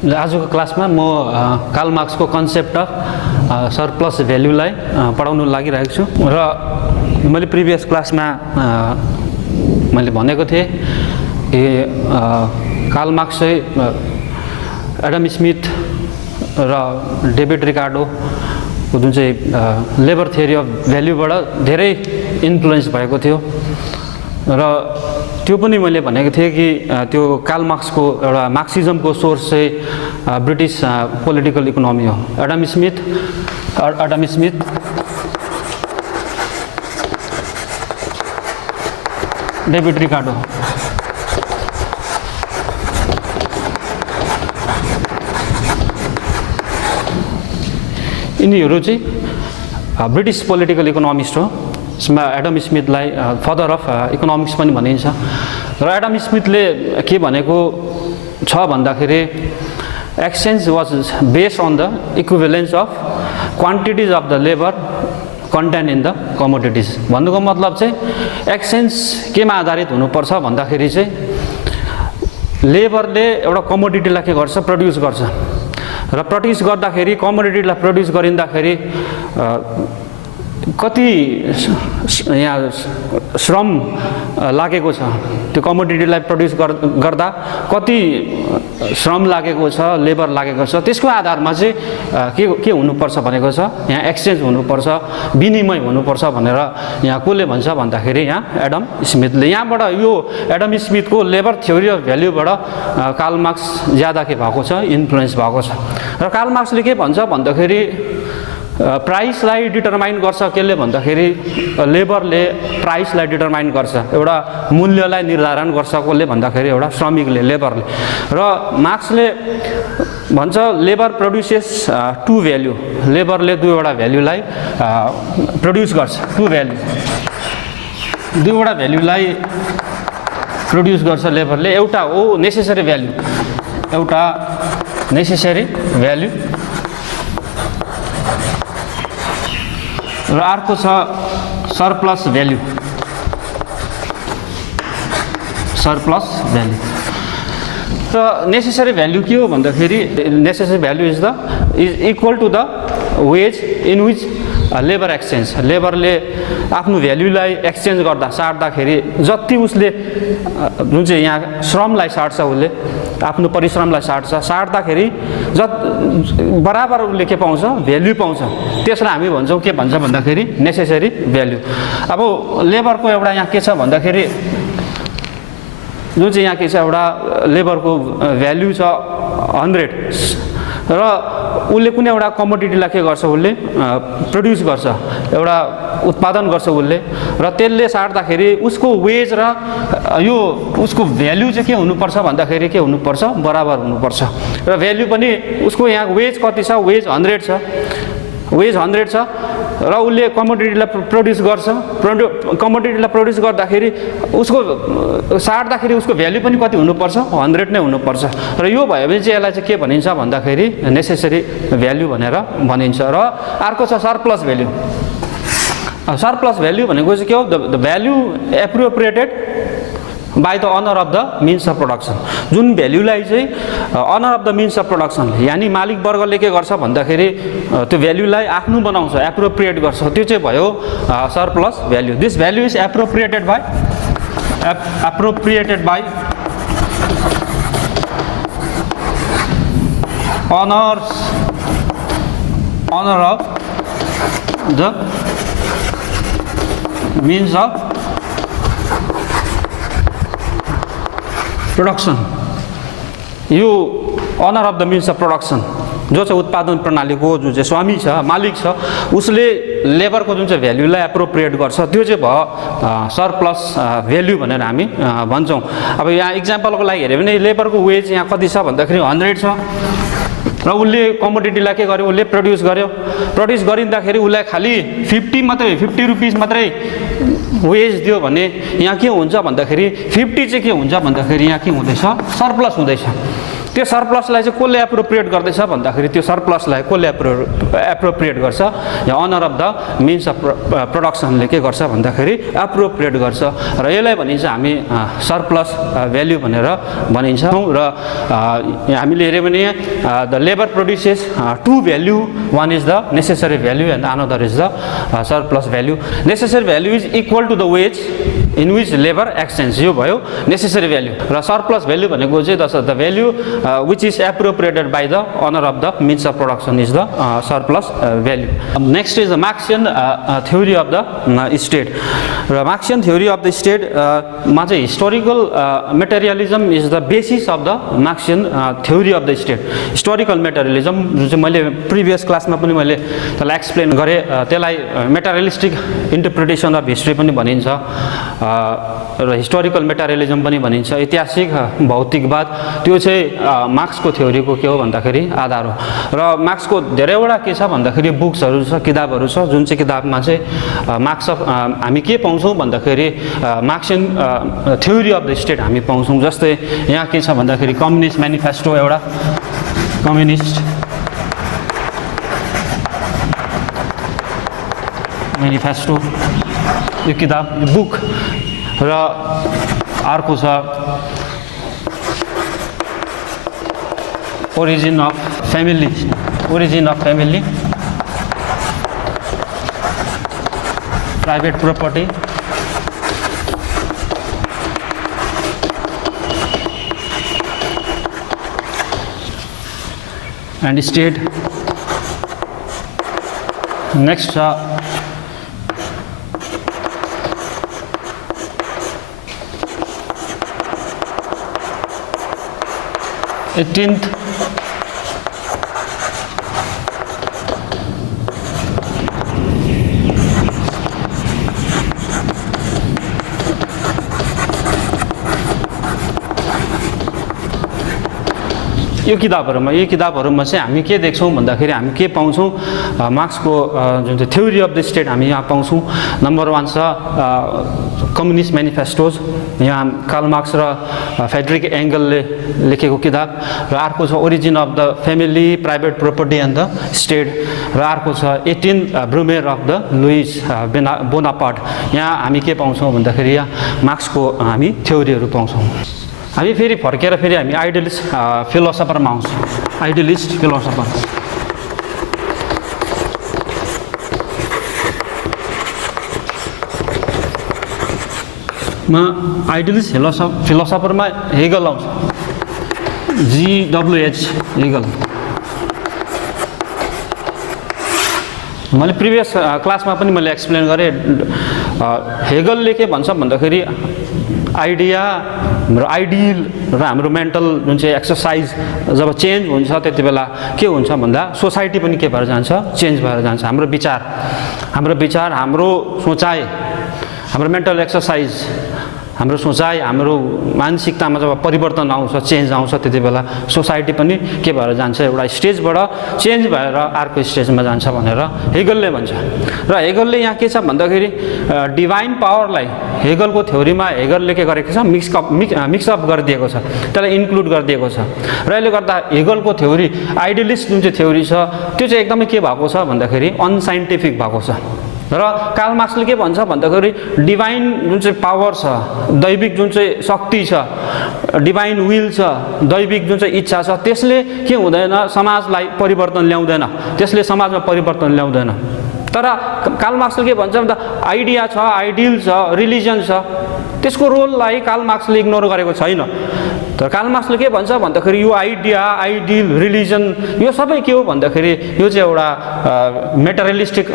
आजको क्लासमा म कार्ल मार्क्सको कन्सेप्ट अफ सरप्लस भ्यालुलाई पढाउन लागिरहेको छु र मैले प्रिभियस क्लासमा मैले भनेको थिएँ कि कार्ल मार्क्स चाहिँ एडम स्मिथ र डेभिड रिकार्डोको जुन चाहिँ लेबर थ्योरी अफ भ्यालुबाट धेरै इन्फ्लुएन्स भएको थियो र त्यो पनि मैले भनेको थिएँ कि त्यो कार्ल मार्क्सको एउटा मार्क्सिजमको सोर्स चाहिँ ब्रिटिस पोलिटिकल इकोनोमी हो। एडम स्मिथ डेभिड रिकार्डो यिनीहरू चाहिँ ब्रिटिस पोलिटिकल इकोनोमिस्ट हो। यसमा एडम स्मिथलाई फादर अफ इकोनोमिक्स पनि भनिन्छ र एडम स्मिथले के भनेको छ भन्दाखेरि exchange was based on the equivalence of quantities of the labour content in the commodities. भन्नुको मतलब चाहिँ एक्सचेन्ज केमा आधारित हुनुपर्छ भन्दाखेरि चाहिँ लेबरले एउटा कमोडिटीलाई के गर्छ, प्रड्युस गर्छ र प्रड्युस गर्दाखेरि कमोडिटीलाई प्रड्युस गरिँदाखेरि कति यहाँ श्रम लागेको छ, त्यो कमोडिटीलाई प्रड्युस गर्दा कति श्रम लागेको छ, लेबर लागेको छ, त्यसको आधारमा चाहिँ के हुनुपर्छ भनेको छ, यहाँ एक्सचेन्ज हुनुपर्छ, विनिमय हुनुपर्छ भनेर यहाँ कसले भन्छ भन्दाखेरि यहाँ एडम स्मिथले। यहाँबाट यो एडम स्मिथको लेबर थ्योरी अफ भ्यालुबाट कार्ल मार्क्स ज्यादा के भएको छ, इन्फ्लुएन्स भएको छ। र कार्ल मार्क्सले के भन्छ भन्दाखेरि प्राइसलाई डिटरमाइन गर्छ केले भन्दाखेरि लेबरले प्राइसलाई डिटरमाइन गर्छ, एउटा मूल्यलाई निर्धारण गर्छ कसले भन्दाखेरि एउटा श्रमिकले, लेबरले। र मार्क्सले भन्छ लेबर प्रड्युसेस टु भ्यालु, लेबरले दुईवटा भ्यालुलाई प्रड्युस गर्छ, दुईवटा भ्यालुलाई प्रड्युस गर्छ लेबरले। एउटा हो नेसेसरी भ्यालु, एउटा नेसेसरी भ्यालु र अर्को छ सरप्लस भ्यालु, र नेसेसरी भ्यालु के हो भन्दाखेरि necessary value is equal to the wage in which labour exchange, लेबरले आफ्नो भ्यालुलाई एक्सचेन्ज गर्दा साट्दाखेरि जति उसले जुन चाहिँ यहाँ श्रमलाई साट्छ, उसले आफ्नो परिश्रमलाई साट्दाखेरि बराबर उसले के पाउँछ, भ्यालु पाउँछ, त्यसलाई हामी भन्छौँ के भन्छ भन्दाखेरि नेसेसरी भ्यालु। अब लेबरको एउटा यहाँ के छ भन्दाखेरि जुन चाहिँ यहाँ के छ, एउटा लेबरको भ्यालु छ 100 र उसले कुनै एउटा कमोडिटीलाई के गर्छ, उसले प्रड्युस गर्छ, एउटा उत्पादन गर्छ उसले, र त्यसले साट्दाखेरि उसको वेज र यो उसको भ्यालु चाहिँ के हुनुपर्छ भन्दाखेरि के हुनुपर्छ, बराबर हुनुपर्छ। र भ्यालु पनि उसको यहाँ वेज कति छ, वेज 100 छ, वेज 100 छ र उसले कमोडिटीलाई प्रड्युस गर्छ, कमोडिटीलाई प्रड्युस गर्दाखेरि उसको साट्दाखेरि उसको भ्यालु पनि कति हुनुपर्छ, 100 नै हुनुपर्छ। र यो भयो भने चाहिँ यसलाई चाहिँ के भनिन्छ भन्दाखेरि नेसेसरी भ्यालु भनेर भनिन्छ। र अर्को छ सरप्लस भ्यालु। सरप्लस भ्यालु भनेको चाहिँ के हो, the value appropriated by the owner of the means of production. जुन भ्यालुलाई चाहिँ owner of the means of production यानि मालिक वर्गले के गर्छ भन्दाखेरि त्यो भ्यालुलाई आफ्नो बनाउँछ, एप्रोप्रिएट गर्छ, त्यो चाहिँ भयो surplus value. This value is appropriated by owner of the means of production. यो owner of the means of production जो चाहिँ उत्पादन प्रणालीको जुन चाहिँ स्वामी छ, मालिक छ, उसले लेबरको जुन चाहिँ भ्यालुलाई एप्रोप्रिएट गर्छ, त्यो चाहिँ भयो सरप्लस भ्यालु भनेर हामी भन्छौँ। अब यहाँ इक्जाम्पलको लागि हेऱ्यो भने लेबरको वेज यहाँ कति छ भन्दाखेरि 100 छ र उसले कमोडिटीलाई के गर्यो, उसले प्रड्युस गरिँदाखेरि उसलाई खालि 50 रुपिस मात्रै वेज दियो भने यहाँ के हुन्छ भन्दाखेरि 50 चाहिँ के हुन्छ भन्दाखेरि यहाँ के हुँदैछ, सरप्लस हुँदैछ। त्यो सरप्लसलाई चाहिँ कसले एप्रोप्रिएट गर्दैछ भन्दाखेरि त्यो सरप्लसलाई कसले एप्रोप्रिएट गर्छ, या owner of the means of प्रोडक्सनले के गर्छ भन्दाखेरि एप्रोप्रिएट गर्छ र यसलाई भनिन्छ हामी सरप्लस भ्याल्यु भनेर भनिन्छौँ। र हामीले हेऱ्यौँ भने the labour produces two value, one is the necessary value and another is the surplus value. Necessary value is equal to the wage in which labour exchange, यो भयो नेसेसरी भ्याल्यु। र surplus value भनेको चाहिँ the value which is appropriated by the owner of the means of production is the surplus value. Next is the Marxian theory of the state. र Marxian theory of the स्टेटमा चाहिँ historical materialism is the basis of the Marxian theory of the state. Historical materialism जुन चाहिँ मैले previous क्लासमा पनि मैले त्यसलाई एक्सप्लेन गरेँ, त्यसलाई मेटेरियलिस्टिक इन्टरप्रिटेसन अफ हिस्ट्री पनि भनिन्छ र हिस्टोरिकल मेटेरियलिजम पनि भनिन्छ। ऐतिहासिक भौतिकवाद त्यो चाहिँ मार्क्सको थ्योरीको के हो भन्दाखेरि आधार हो। र मार्क्सको धेरैवटा के छ भन्दाखेरि बुक्सहरू छ, किताबहरू छ, जुन चाहिँ किताबमा चाहिँ मार्क्स अफ हामी के पाउँछौँ भन्दाखेरि Marxian theory of the state हामी पाउँछौँ। जस्तै यहाँ के छ भन्दाखेरि कम्युनिस्ट म्यानिफेस्टो, एउटा कम्युनिस्ट म्यानिफेस्टो यो किताब, यो बुक। र अर्को छ origin of family, origin of family, private property, and state. Next छ 18th यो किताबहरुमा चाहिँ हामी के देख्छौं भन्दाखेरि हामी के पाउँछौं मार्क्सको जुन चाहिँ थ्योरी अफ द स्टेट हामी यहाँ पाउँछौं। नम्बर 1 छ कम्युनिस्ट म्यानिफेस्टोज, यहाँ कार्ल मार्क्स र फ्रेडरिक एंगलले लेखेको किताब। र अर्को छ origin of the family, private property and the state. र अर्को छ 18 ब्रुमेर अफ द लुइस बोनापार्ट। यहाँ हामी के पाउँछौं भन्दाखेरि यहाँ मार्क्सको हामी थ्योरीहरु पाउँछौं। हामी फेरि फर्केर फेरि हामी आइडियलिस्ट फिलोसफरमा आउँछौँ। आइडियलिस्ट फिलोसफर मा आइडियलिस्ट फिलोसफरमा हेगल आउँछ, GWH हेगल। मैले प्रिभियस क्लासमा पनि मैले एक्सप्लेन गरेँ। हेगलले के भन्छ भन्दाखेरि आइडिया हाम्रो आइडियल र हाम्रो मेन्टल जुन चाहिँ एक्सरसाइज जब चेन्ज हुन्छ त्यति बेला के हुन्छ भन्दा सोसाइटी पनि के भएर जान्छ, चेन्ज भएर जान्छ। हाम्रो विचार, हाम्रो सोचाइ, हाम्रो मेन्टल एक्सरसाइज, हाम्रो सोचाइ, हाम्रो मानसिकतामा जब परिवर्तन आउँछ, चेन्ज आउँछ, त्यति बेला सोसाइटी पनि के भएर जान्छ, एउटा स्टेजबाट चेन्ज भएर अर्को स्टेजमा जान्छ भनेर हेगलले भन्छ। र हेगलले यहाँ के छ भन्दाखेरि डिभाइन पावरलाई हेगलको थ्योरीमा हेगलले के गरेको छ, मिक्सअप गरिदिएको छ, त्यसलाई इन्क्लुड गरिदिएको छ। र यसले गर्दा हेगलको थ्योरी आइडियलिस्ट जुन चाहिँ थ्योरी छ त्यो चाहिँ एकदमै के भएको छ भन्दाखेरि अनसाइन्टिफिक भएको छ। र कार्ल मार्क्सले के भन्छ भन्दाखेरि डिभाइन जुन चाहिँ पावर छ, दैविक जुन चाहिँ शक्ति छ, डिभाइन विल छ, दैविक जुन चाहिँ इच्छा छ, त्यसले के हुँदैन, समाजलाई परिवर्तन ल्याउँदैन, त्यसले समाजमा परिवर्तन ल्याउँदैन। तर कार्ल मार्क्सले के भन्छ भन्दा आइडिया छ, आइडियल छ, रिलिजन छ, त्यसको रोललाई कार्ल मार्क्सले इग्नोर गरेको छैन। तर कार्ल मार्क्सले के भन्छ भन्दाखेरि यो आइडिया, आइडियल, रिलिजन यो सबै के हो भन्दाखेरि यो चाहिँ एउटा मेटेरियलिस्टिक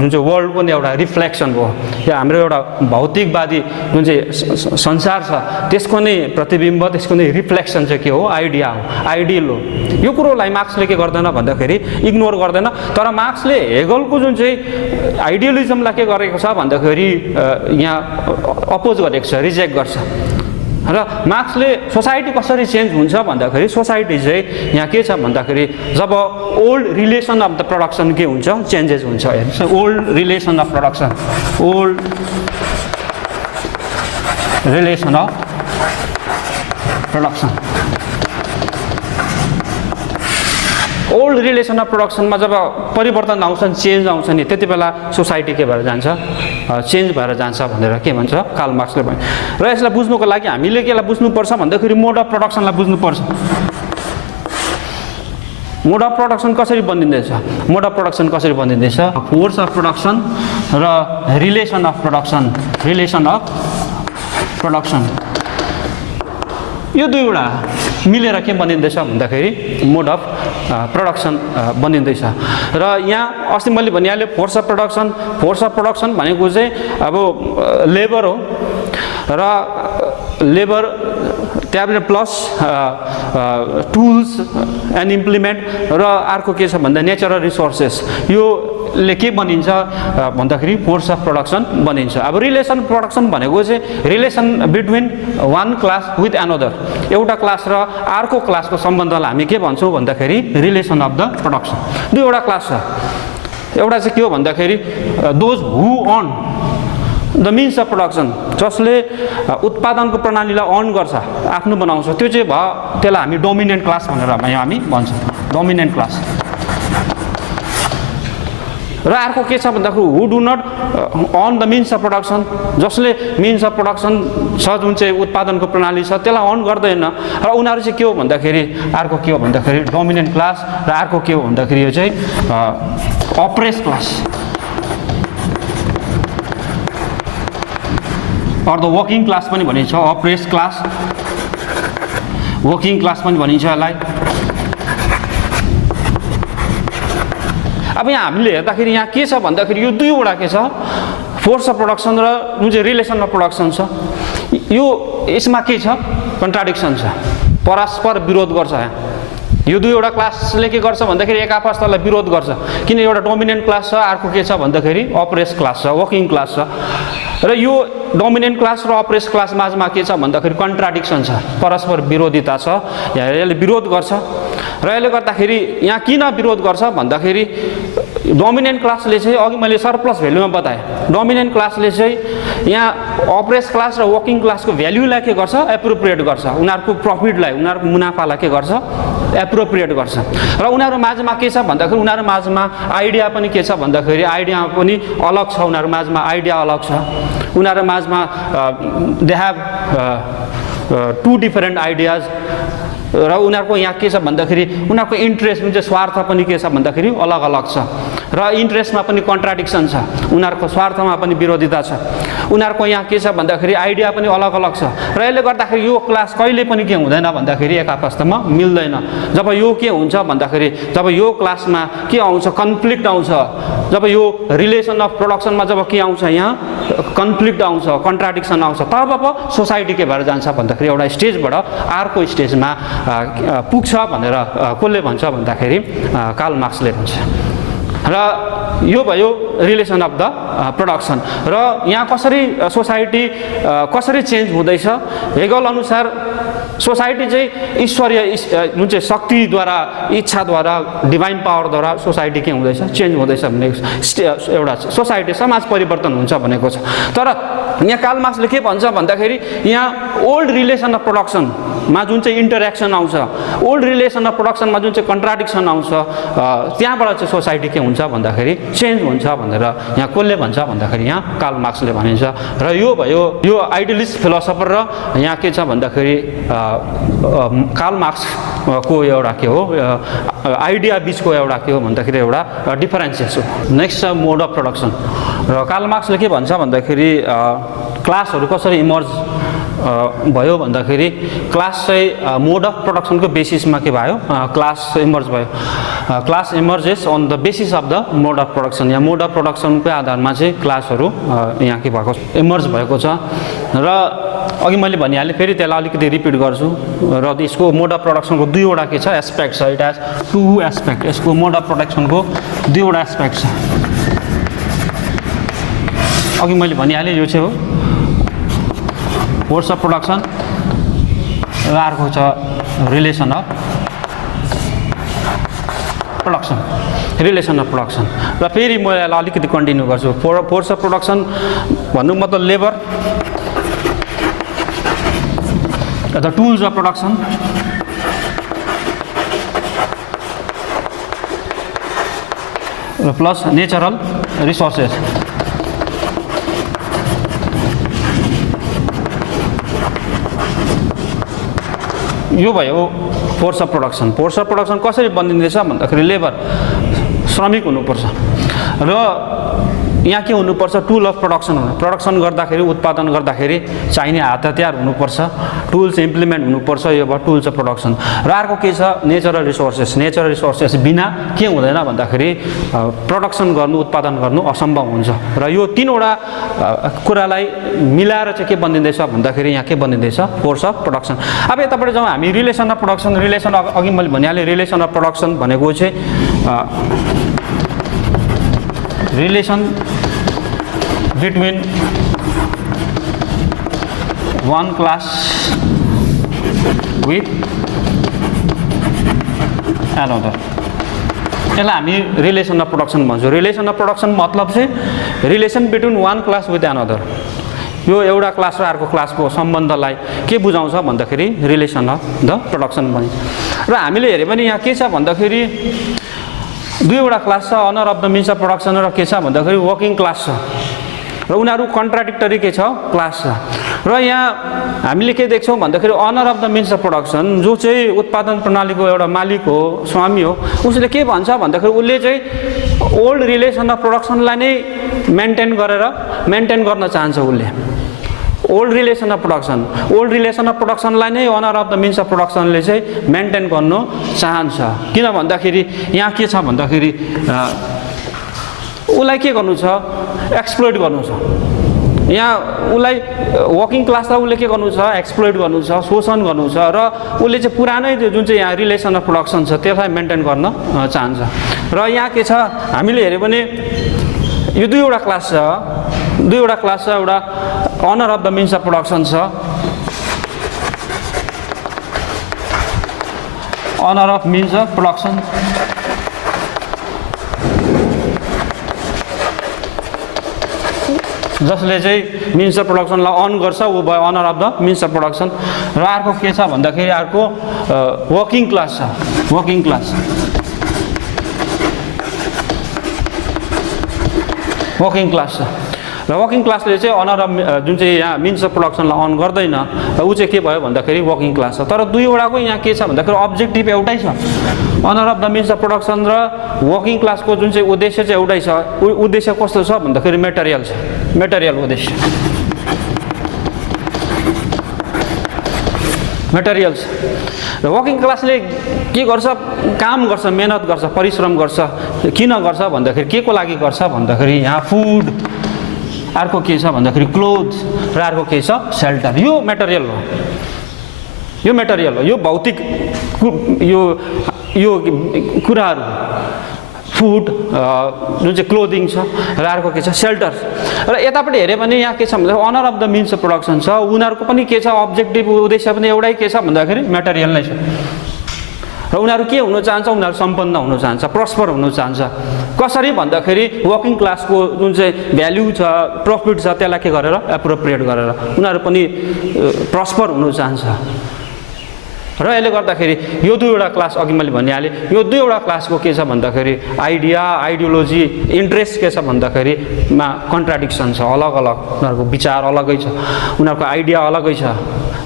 जुन चाहिँ वर्ल्डको नि एउटा रिफ्लेक्सन हो, या हाम्रो एउटा भौतिकवादी जुन चाहिँ संसार छ त्यसको नै प्रतिबिम्ब, त्यसको नै रिफ्लेक्सन चाहिँ के हो, आइडिया हो, आइडियल हो। यो कुरोलाई मार्क्सले के गर्दैन भन्दाखेरि इग्नोर गर्दैन। तर मार्क्सले हेगलको जुन चाहिँ आइडियलिजमलाई के गरेको छ भन्दाखेरि यहाँ अपोज गरेको छ, रिजेक्ट गर्छ। र मार्क्सले सोसाइटी कसरी चेन्ज हुन्छ भन्दाखेरि सोसाइटी चाहिँ यहाँ के छ भन्दाखेरि जब old relation of the production के हुन्छ, चेन्जेस हुन्छ। हेर्नुहोस्, old relation of production, old relation of production old relation of प्रोडक्सनमा जब परिवर्तन आउँछन्, चेन्ज आउँछ नि, त्यति बेला सोसाइटी के भएर जान्छ, चेन्ज भएर जान्छ भनेर के भन्छ कार्ल मार्क्सले भने। र यसलाई बुझ्नुको लागि हामीले केलाई बुझ्नुपर्छ भन्दाखेरि मोड अफ प्रोडक्सनलाई बुझ्नुपर्छ। मोड अफ प्रोडक्सन कसरी बनिँदैछ, मोड अफ प्रोडक्सन कसरी बनिँदैछ, फोर्स अफ प्रोडक्सन र relation of production, relation of production, यो दुईवटा मिलेर के बनिँदैछ भन्दाखेरि मोड अफ प्रोडक्सन बनिँदैछ। र यहाँ अस्ति मैले भनिहालेँ force of production, force of production भनेको चाहिँ अब लेबर हो र लेबर त्यहाँबाट प्लस टुल्स एन्ड इम्प्लिमेन्ट र अर्को के छ भन्दा नेचरल रिसोर्सेस, योले के बनिन्छ भन्दाखेरि फोर्स अफ प्रोडक्सन बनिन्छ। अब रिलेसन प्रोडक्सन भनेको चाहिँ relation between one class with another, एउटा क्लास र अर्को क्लासको सम्बन्धलाई हामी के भन्छौँ भन्दाखेरि रिलेसन अफ द प्रोडक्सन। दुईवटा क्लास छ, एउटा चाहिँ के हो भन्दाखेरि those who own the means of production, जसले उत्पादनको प्रणालीलाई अन गर्छ, आफ्नो बनाउँछ, त्यो चाहिँ भयो, त्यसलाई हामी डोमिनेन्ट क्लास भनेर हामी भन्छौँ, डोमिनेन्ट क्लास। र अर्को के छ भन्दाखेरि who do not own the means of production, जसले मिन्स अफ प्रोडक्सन छ, जुन चाहिँ उत्पादनको प्रणाली छ, त्यसलाई अन गर्दैन। र उनीहरू चाहिँ के हो भन्दाखेरि अर्को के हो भन्दाखेरि डोमिनेन्ट क्लास, र अर्को के हो भन्दाखेरि यो चाहिँ oppressed class or the working class पनि भनिन्छ, अप्रेस क्लास, वर्किङ क्लास पनि भनिन्छ यसलाई। अब यहाँ हामीले हेर्दाखेरि यहाँ के छ भन्दाखेरि यो दुईवटा के छ, फोर्स अफ प्रोडक्सन र जुन चाहिँ रिलेसन अफ प्रोडक्सन छ, यो यसमा के छ कन्ट्राडिक्सन छ, परस्पर विरोध गर्छ। यो दुईवटा क्लासले के गर्छ भन्दाखेरि एक आपसलाई विरोध गर्छ, किन एउटा डोमिनेन्ट क्लास छ, अर्को के छ भन्दाखेरि अप्रेस क्लास छ, वर्किङ क्लास छ। र यो डोमिनेन्ट क्लास र अप्रेस क्लास माझमा के छ भन्दाखेरि कन्ट्राडिक्सन छ, परस्पर विरोधिता छ, यसले विरोध गर्छ। र यसले गर्दाखेरि यहाँ किन विरोध गर्छ भन्दाखेरि डोमिनेन्ट क्लासले चाहिँ अघि मैले सरप्लस भ्यालुमा बताएँ, डोमिनेन्ट क्लासले चाहिँ यहाँ अप्रेस क्लास र वर्किङ क्लासको भ्यालुलाई के गर्छ एप्रोप्रिएट गर्छ, उनीहरूको प्रफिटलाई, उनीहरूको मुनाफालाई के गर्छ एप्रोप्रिएट गर्छ। र उनीहरू माझमा के छ भन्दाखेरि उनीहरू माझमा आइडिया पनि के छ भन्दाखेरि आइडिया पनि अलग छ, उनीहरू माझमा आइडिया अलग छ, उनीहरू माझमा they have two different ideas. र उनीहरूको यहाँ के छ भन्दाखेरि उनीहरूको इन्ट्रेस्ट जुन चाहिँ स्वार्थ पनि के छ भन्दाखेरि अलग अलग छ, र इन्ट्रेस्टमा पनि कन्ट्राडिक्सन छ, उनीहरूको स्वार्थमा पनि विरोधिता छ, उनीहरूको यहाँ के छ भन्दाखेरि आइडिया पनि अलग अलग छ। र यसले गर्दाखेरि यो क्लास कहिले पनि के हुँदैन भन्दाखेरि एक आपसमा मिल्दैन। जब यो के हुन्छ भन्दाखेरि जब यो क्लासमा के आउँछ कन्फ्लिक्ट आउँछ, जब यो रिलेसन अफ प्रोडक्सनमा जब के आउँछ यहाँ कन्फ्लिक्ट आउँछ, कन्ट्राडिक्सन आउँछ, तब सोसाइटी के भएर जान्छ भन्दाखेरि एउटा स्टेजबाट अर्को स्टेजमा पुग्छ भनेर कसले भन्छ भन्दाखेरि कार्ल मार्क्सले भन्छ। र यो भयो रिलेसन अफ द प्रोडक्सन। र यहाँ कसरी सोसाइटी कसरी चेन्ज हुँदैछ, हेगल अनुसार सोसाइटी चाहिँ ईश्वरीय जुन चाहिँ शक्तिद्वारा, इच्छाद्वारा, डिभाइन पावरद्वारा सोसाइटी के हुँदैछ चेन्ज हुँदैछ भन्ने एउटा सोसाइटी समाज परिवर्तन हुन्छ भनेको छ। तर यहाँ कार्ल मार्क्सले के भन्छ भन्दाखेरि यहाँ ओल्ड रिलेसन अफ प्रोडक्सनमा जुन चाहिँ इन्टरेक्सन आउँछ, ओल्ड रिलेसन अफ प्रोडक्सनमा जुन चाहिँ कन्ट्राडिक्सन आउँछ, त्यहाँबाट चाहिँ सोसाइटी के हुन्छ भन्दाखेरि चेन्ज हुन्छ भनेर यहाँ कसले भन्छ भन्दाखेरि यहाँ कार्ल मार्क्सले भनिन्छ। र यो भयो यो आइडियलिस्ट फिलोसफर र यहाँ के छ भन्दाखेरि कार्ल मार्क्सको एउटा के हो आइडिया बिचको एउटा के हो भन्दाखेरि एउटा डिफरेन्सेस हो। नेक्स्ट छ मोड अफ प्रोडक्सन। र कार्ल मार्क्सले के भन्छ भन्दाखेरि क्लासहरू कसरी इमर्ज भयो भन्दाखेरि क्लास चाहिँ मोड अफ प्रोडक्सनको बेसिसमा के भयो क्लास इमर्ज भयो, class emerges on the basis of the mode of production. यहाँ मोड अफ प्रोडक्सनकै आधारमा चाहिँ क्लासहरू यहाँ के भएको इमर्ज भएको छ। र अघि मैले भनिहालेँ, फेरि त्यसलाई अलिकति रिपिट गर्छु। र यसको मोड अफ प्रोडक्सनको दुईवटा के छ एस्पेक्ट छ, इट हेज टु एस्पेक्ट। यसको मोड अफ प्रोडक्सनको दुईवटा एस्पेक्ट छ। अघि मैले भनिहालेँ यो चाहिँ हो फोर्स अफ प्रोडक्सन र अर्को छ relation of production, relation of production. र फेरि म यसलाई अलिकति कन्टिन्यू गर्छु। फोर्स अफ प्रोडक्सन भन्नु मतलब labour, the tools of production, र प्लस नेचरल रिसोर्सेस। यो भयो force of production. Force of production कसरी बनिँदैछ भन्दाखेरि लेबर, श्रमिक हुनुपर्छ र यहाँ के हुनुपर्छ, टुल अफ प्रोडक्सन हुनु। प्रोडक्सन गर्दाखेरि, उत्पादन गर्दाखेरि चाहिने हात हतियार हुनुपर्छ, टुल्स इम्प्लिमेन्ट हुनुपर्छ, यो भयो टुल्स अफ प्रोडक्सन। र अर्को के छ, नेचरल रिसोर्सेस। नेचरल रिसोर्सेस बिना के हुँदैन भन्दाखेरि प्रोडक्सन गर्नु, उत्पादन गर्नु असम्भव हुन्छ। र यो तीनवटा कुरालाई मिलाएर चाहिँ के बनिँदैछ भन्दाखेरि यहाँ के बनिँदैछ, फोर्स अफ प्रोडक्सन। अब यतापट्टि जाउँ हामी रिलेसन अफ प्रोडक्सन। रिलेसन अघि मैले भनिहालेँ, रिलेसन अफ प्रोडक्सन भनेको चाहिँ relation between one class with another. यसलाई हामी रिलेसन अफ प्रोडक्सन भन्छौँ। रिलेसन अफ प्रोडक्सन मतलब चाहिँ relation between one class with another. यो एउटा क्लास र अर्को क्लासको सम्बन्धलाई के बुझाउँछ भन्दाखेरि रिलेसन अफ द प्रोडक्सन भनिन्छ। र हामीले हेऱ्यो भने यहाँ के छ भन्दाखेरि दुईवटा क्लास छ, owner of the means of production र के छ भन्दाखेरि वर्किङ क्लास छ। र उनीहरू कन्ट्राडिक्टरी के छ, क्लास छ। र यहाँ हामीले के देख्छौँ भन्दाखेरि owner of the means of production जो चाहिँ उत्पादन प्रणालीको एउटा मालिक हो, स्वामी हो, उसले के भन्छ भन्दाखेरि उसले चाहिँ ओल्ड रिलेसन अफ प्रोडक्सनलाई नै मेन्टेन गर्न चाहन्छ। उसले old relation of production, old relation of प्रोडक्सनलाई नै owner of the means of प्रोडक्सनले चाहिँ मेन्टेन गर्नु चाहन्छ। किन भन्दाखेरि यहाँ के छ भन्दाखेरि उसलाई के गर्नु छ, एक्सप्लोइट गर्नु छ। यहाँ उसलाई वर्किङ क्लासलाई उसले के गर्नु छ, एक्सप्लोइट गर्नु छ, शोषण गर्नु छ। र उसले चाहिँ पुरानै जुन चाहिँ यहाँ रिलेसन अफ प्रोडक्सन छ त्यसलाई मेन्टेन गर्न चाहन्छ। र यहाँ के छ, हामीले हेऱ्यो भने यो दुईवटा क्लास छ। एउटा owner of the means of production छ, owner of means of production. जसले चाहिँ मिन्स अफ प्रोडक्सनलाई अन गर्छ, ऊ भयो owner of the means of production. र अर्को के छ भन्दाखेरि अर्को वर्किङ क्लास छ, वर्किङ क्लास। वर्किङ क्लास छ र वर्किङ क्लासले चाहिँ अनर अफ जुन चाहिँ यहाँ मिन्स अफ प्रोडक्सनलाई अन गर्दैन, ऊ चाहिँ के भयो भन्दाखेरि वर्किङ क्लास छ। तर दुईवटाको यहाँ के छ भन्दाखेरि अब्जेक्टिभ एउटै छ। Owner of the means of production र वर्किङ क्लासको जुन चाहिँ उद्देश्य चाहिँ एउटै छ। उद्देश्य कस्तो छ भन्दाखेरि मेटेरियल छ, मेटेरियल उद्देश्य, मेटेरियल छ। र वर्किङ क्लासले के गर्छ, काम गर्छ, मेहनत गर्छ, परिश्रम गर्छ। किन गर्छ भन्दाखेरि के को लागि गर्छ भन्दाखेरि यहाँ फुड, अर्को के छ भन्दाखेरि क्लोथ्स, र अर्को के छ सेल्टर। यो मेटेरियल हो, यो मेटेरियल हो, यो भौतिक यो कुराहरू। फुड जुन चाहिँ क्लोदिङ छ, र अर्को के छ सेल्टर। र यतापट्टि हेऱ्यो भने यहाँ के छ भन्दा honour of the means of production छ। उनीहरूको पनि के छ, अब्जेक्टिभ उद्देश्य पनि एउटै के छ भन्दाखेरि मेटेरियल नै छ। र उनीहरू के हुन चाहन्छ, उनीहरू सम्पन्न हुन चाहन्छ, प्रस्पर हुन चाहन्छ। कसरी भन्दाखेरि वर्किङ क्लासको जुन चाहिँ भ्याल्यु छ, प्रफिट छ, त्यसलाई के गरेर एप्रोप्रिएट गरेर उनीहरू पनि प्रस्पर हुन चाहन्छ। र यसले गर्दाखेरि यो दुईवटा क्लास, अघि मैले भनिहालेँ, यो दुईवटा क्लासको के छ भन्दाखेरि आइडिया, आइडियोलोजी, इन्ट्रेस्ट के छ भन्दाखेरि मा कन्ट्राडिक्सन छ। अलग अलग उनीहरूको विचार अलगै छ, उनीहरूको आइडिया अलगै छ,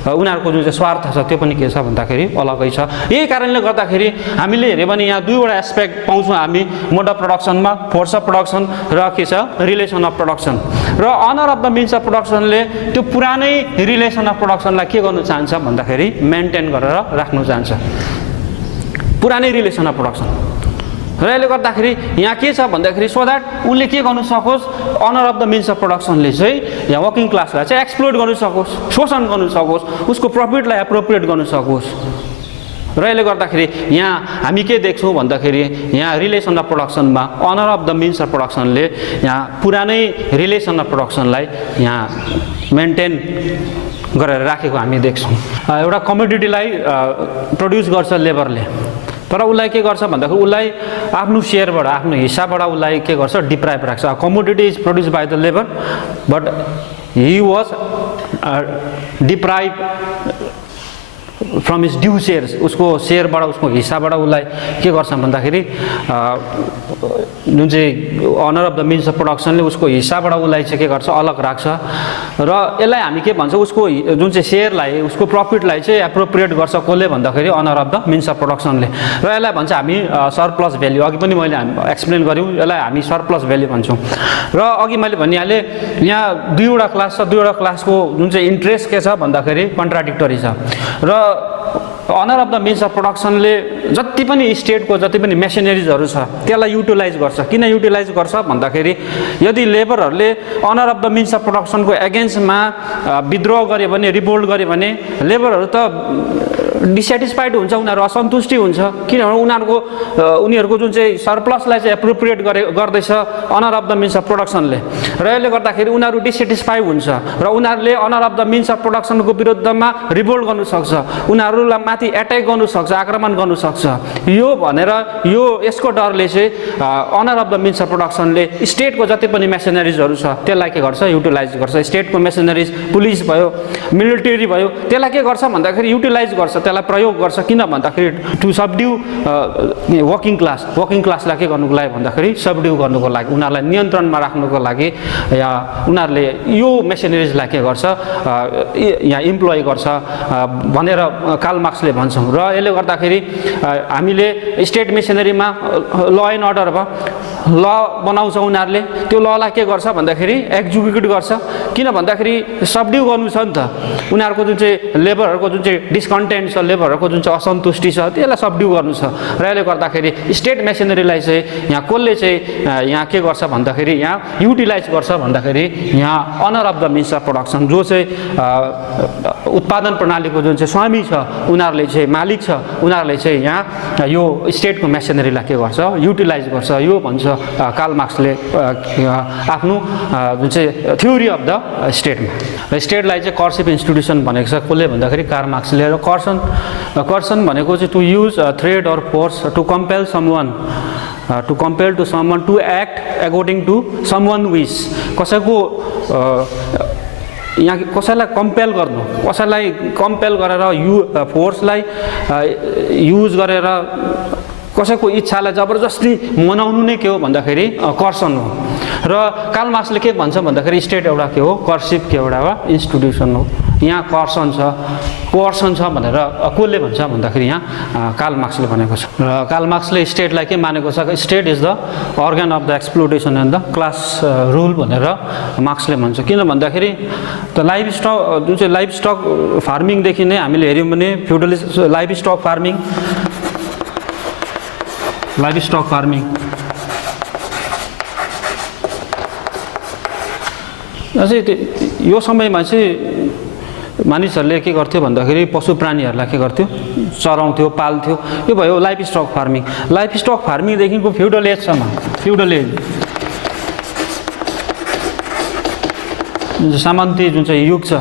उनीहरूको जुन चाहिँ स्वार्थ छ त्यो पनि के छ भन्दाखेरि अलगै छ। यही कारणले गर्दाखेरि हामीले हेऱ्यो भने यहाँ दुईवटा एस्पेक्ट पाउँछौँ हामी मोड अफ प्रोडक्सनमा, फोर्स अफ प्रोडक्सन र के छ रिलेसन अफ प्रोडक्सन। र owner of the means of प्रोडक्सनले त्यो पुरानै रिलेसन अफ प्रोडक्सनलाई के गर्नु चाहन्छ भन्दाखेरि मेन्टेन गरेर राख्नु चाहन्छ, पुरानै रिलेसन अफ प्रोडक्सन। र यसले गर्दाखेरि यहाँ के छ भन्दाखेरि सो द्याट उसले के गर्नु सकोस्, owner of the means of प्रोडक्सनले चाहिँ यहाँ वर्किङ क्लासलाई चाहिँ एक्सप्लोइट गर्नु सकोस्, शोषण गर्नु सकोस्, उसको प्रफिटलाई एप्रोप्रिएट गर्नु सकोस्। र यसले गर्दाखेरि यहाँ हामी के देख्छौँ भन्दाखेरि यहाँ रिलेसन अफ प्रोडक्सनमा owner of the means of प्रोडक्सनले यहाँ पुरानै रिलेसन अफ प्रोडक्सनलाई यहाँ मेन्टेन गरेर राखेको हामी देख्छौँ। एउटा कमोडिटीलाई प्रड्युस गर्छ लेबरले, तर उसलाई के गर्छ भन्दाखेरि उसलाई आफ्नो सेयरबाट, आफ्नो हिस्साबाट उसलाई के गर्छ, डिप्राइभ राख्छ। Commodity is produce by the labour but he was deprive from is due shares, उसको सेयरबाट उसको हिस्साबाट उसलाई के गर्छ भन्दाखेरि जुन चाहिँ owner of the means of प्रोडक्सनले उसको हिस्साबाट उसलाई चाहिँ के गर्छ अलग राख्छ र यसलाई हामी के भन्छ उसको जुन चाहिँ सेयरलाई उसको प्रफिटलाई चाहिँ एप्रोप्रिएट गर्छ कसले भन्दाखेरि owner of the means of प्रोडक्सनले र यसलाई भन्छ हामी सरप्लस भ्याल्यु। अघि पनि मैले एक्सप्लेन गऱ्यौँ, यसलाई हामी सरप्लस भ्याल्यु भन्छौँ। र अघि मैले भनिहालेँ यहाँ दुईवटा क्लास छ, दुईवटा क्लासको जुन चाहिँ इन्ट्रेस्ट के छ भन्दाखेरि कन्ट्राडिक्टरी छ र owner of the means of प्रोडक्सनले जति पनि स्टेटको जति पनि मेसिनरिजहरू छ त्यसलाई युटिलाइज गर्छ। किन युटिलाइज गर्छ भन्दाखेरि यदि लेबरहरूले owner of the means of प्रोडक्सनको एगेन्स्टमा विद्रोह गर्यो भने, रिभोल्ट गर्यो भने लेबरहरू त डिसेटिस्फाइड हुन्छ, उनीहरू असन्तुष्टि हुन्छ। किनभने उनीहरूको जुन चाहिँ सरप्लसलाई चाहिँ एप्रोप्रिएट गर्दैछ owner of the means of प्रोडक्सनले र यसले गर्दाखेरि उनीहरू डिसेटिस्फाई हुन्छ र उनीहरूले owner of the means of प्रोडक्सनको विरुद्धमा रिभोल्ट गर्नु सक्छ, उनीहरूलाई माथि एट्याक गर्नु सक्छ, आक्रमण गर्नु सक्छ। यो भनेर यसको डरले चाहिँ owner of the means of प्रोडक्सनले स्टेटको जति पनि मेसिनरिजहरू छ त्यसलाई के गर्छ युटिलाइज गर्छ। स्टेटको मेसिनरिज पुलिस भयो, मिलिटरी भयो, त्यसलाई के गर्छ भन्दाखेरि युटिलाइज गर्छ, त्यसलाई प्रयोग गर्छ। किन भन्दाखेरि टु सबड्यु वर्किङ क्लासलाई के गर्नुको लागि भन्दाखेरि सबड्यु गर्नुको लागि, उनीहरूलाई नियन्त्रणमा राख्नुको लागि या उनीहरूले यो मेसिनरिजलाई के गर्छ यहाँ इम्प्लोय गर्छ भनेर कार्ल मार्क्सले भन्छौँ। र यसले गर्दाखेरि हामीले स्टेट मेसिनरीमा ल एन्ड अर्डर भयो, ल बनाउँछ उनीहरूले, त्यो ललाई के गर्छ भन्दाखेरि एक्जिक्युट गर्छ। किन भन्दाखेरि सबड्यु गर्नु छ नि त, उनीहरूको जुन चाहिँ लेबरहरूको जुन चाहिँ डिस्कन्टेन्ट छ, लेबरहरूको जुन चाहिँ असन्तुष्टि छ त्यसलाई सबड्यु गर्नु छ। र यसले गर्दाखेरि स्टेट मेसिनरीलाई चाहिँ यहाँ कसले चाहिँ यहाँ के गर्छ भन्दाखेरि यहाँ युटिलाइज गर्छ भन्दाखेरि यहाँ honour of the means of production जो चाहिँ उत्पादन प्रणालीको जुन चाहिँ स्वामी छ, उनीहरूले चाहिँ मालिक छ, उनीहरूले चाहिँ यहाँ यो स्टेटको मेसिनरीलाई के गर्छ युटिलाइज गर्छ। यो भन्छ कार्ल मार्क्सले आफ्नो जुन चाहिँ थ्योरी अफ द स्टेटमा। र स्टेटलाई चाहिँ कर्सिभ इन्स्टिट्युसन भनेको छ कसले भन्दाखेरि कार्ल मार्क्सले। र कर्सन भनेको चाहिँ to use threat or force to compel someone to act according to someone wish. यहाँ कसैलाई कम्पेल गर्नु, कसैलाई कम्पेल गरेर फोर्सलाई युज गरेर कसैको इच्छालाई जबरजस्ती मनाउनु नै के हो भन्दाखेरि कर्सन हो। र कार्ल मार्क्सले के भन्छ भन्दाखेरि स्टेट एउटा के हो कर्सिभ के एउटा इन्स्टिट्युसन हो। यहाँ कोअर्सन छ भनेर कसले भन्छ भन्दाखेरि यहाँ कार्ल मार्क्सले भनेको छ। र कार्ल मार्क्सले स्टेटलाई के मानेको छ, state is the organ of the exploitation and the class rule भनेर मार्क्सले भन्छ। किन भन्दाखेरि त लाइभ स्टक फार्मिङदेखि नै हामीले हेऱ्यौँ भने लाइभ स्टक फार्मिङ अझै यो समयमा चाहिँ मानिसहरूले के गर्थ्यो भन्दाखेरि पशु प्राणीहरूलाई के गर्थ्यो चराउँथ्यो, पाल्थ्यो। यो भयो livestock farming. Livestock फार्मिङदेखिको फ्युडल एजसम्म, फ्युडल एज सामन्ती जुन चाहिँ युग छ,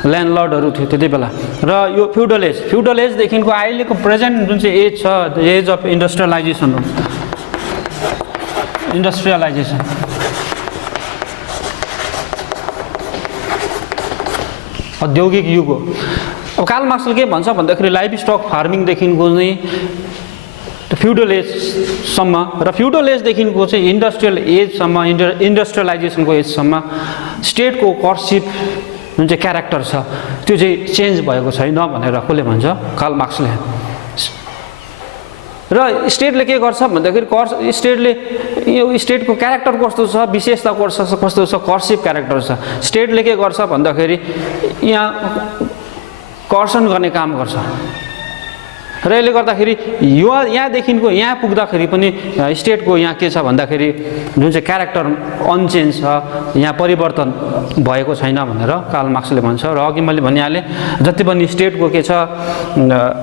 ल्यान्डलर्डहरू थियो त्यति बेला। र यो फ्युडल एजदेखिको अहिलेको प्रेजेन्ट जुन चाहिँ एज छ, एज अफ इन्डस्ट्रियलाइजेसन हो। औद्योगिक युग हो। अब कार्ल मार्क्सले के भन्छ भन्दाखेरि लाइफ स्टक फार्मिङदेखिको चाहिँ फ्युडल एजसम्म र फ्युडल एजदेखिको चाहिँ इन्डस्ट्रियल एजसम्म, इन्डस्ट्रियलाइजेसनको एजसम्म स्टेटको कर्सिभ जुन चाहिँ क्यारेक्टर छ त्यो चाहिँ चेन्ज भएको छैन भनेर कसले भन्छ, कार्ल मार्क्सले। र स्टेटले के गर्छ भन्दाखेरि स्टेटले यो स्टेटको क्यारेक्टर कस्तो छ, विशेषता कस्तो छ, कर्सिभ क्यारेक्टर छ। स्टेटले के गर्छ भन्दाखेरि यहाँ कर्सन गर्ने काम गर्छ। र यसले गर्दाखेरि यहाँदेखिको यहाँ पुग्दाखेरि पनि स्टेटको यहाँ के छ भन्दाखेरि जुन चाहिँ क्यारेक्टर अनचेन्ज छ, यहाँ परिवर्तन भएको छैन भनेर कार्ल मार्क्सले भन्छ। र अघि मैले भनिहालेँ जति पनि स्टेटको के छ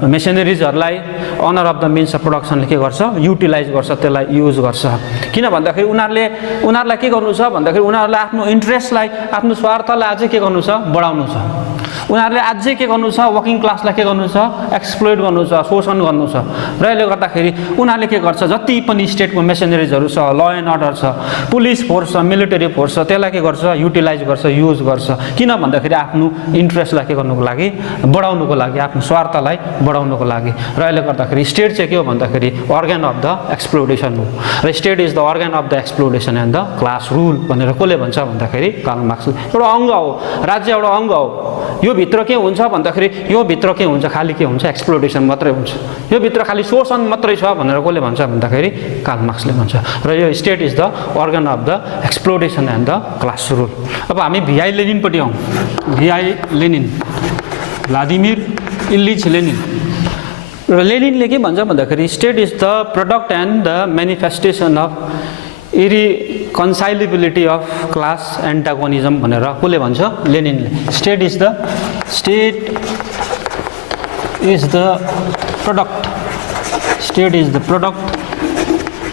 मेसिनरिजहरूलाई owner of the means of प्रोडक्सनले के गर्छ युटिलाइज गर्छ, त्यसलाई युज गर्छ। किन भन्दाखेरि उनीहरूलाई के गर्नु छ भन्दाखेरि उनीहरूलाई आफ्नो इन्ट्रेस्टलाई, आफ्नो स्वार्थलाई अझै के गर्नु छ बढाउनु छ। उनीहरूले अझै के गर्नु छ, वर्किङ क्लासलाई के गर्नु छ, एक्सप्लोइट गर्नु छ, शोषण गर्नु छ। र यसले गर्दाखेरि उनीहरूले के गर्छ, जति पनि स्टेटको मेसिनरिजहरू छ, ल एन्ड अर्डर छ, पुलिस फोर्स छ, मिलिटरी फोर्स छ, त्यसलाई के गर्छ, युटिलाइज गर्छ, युज गर्छ। किन भन्दाखेरि आफ्नो इन्ट्रेस्टलाई के गर्नुको लागि, बढाउनुको लागि, आफ्नो स्वार्थलाई बढाउनुको लागि। र यसले गर्दाखेरि स्टेट चाहिँ के हो भन्दाखेरि अर्गन अफ द एक्सप्लोइटेसन हो। र state is the organ of the exploitation and the class rule भनेर कसले भन्छ भन्दाखेरि कार्ल मार्क्सले। एउटा अङ्ग हो, राज्य एउटा अङ्ग हो। यो भित्र के हुन्छ भन्दाखेरि यो भित्र के हुन्छ, खालि के हुन्छ, एक्सप्लोइटेसन मात्रै हुन्छ। यो भित्र खालि शोषण मात्रै छ भनेर कसले भन्छ भन्दाखेरि कार्ल मार्क्सले भन्छ। र यो state is the organ of the exploitation and the class rule. अब हामी भिआई लेनिनपट्टि आउँ। V I Lenin, Vladimir Ilyich Lenin. र लेनिनले के भन्छ भन्दाखेरि state is the product and the manifestation of irreconcilability of class antagonism भनेर कसले भन्छ, लेनिनले। State is the product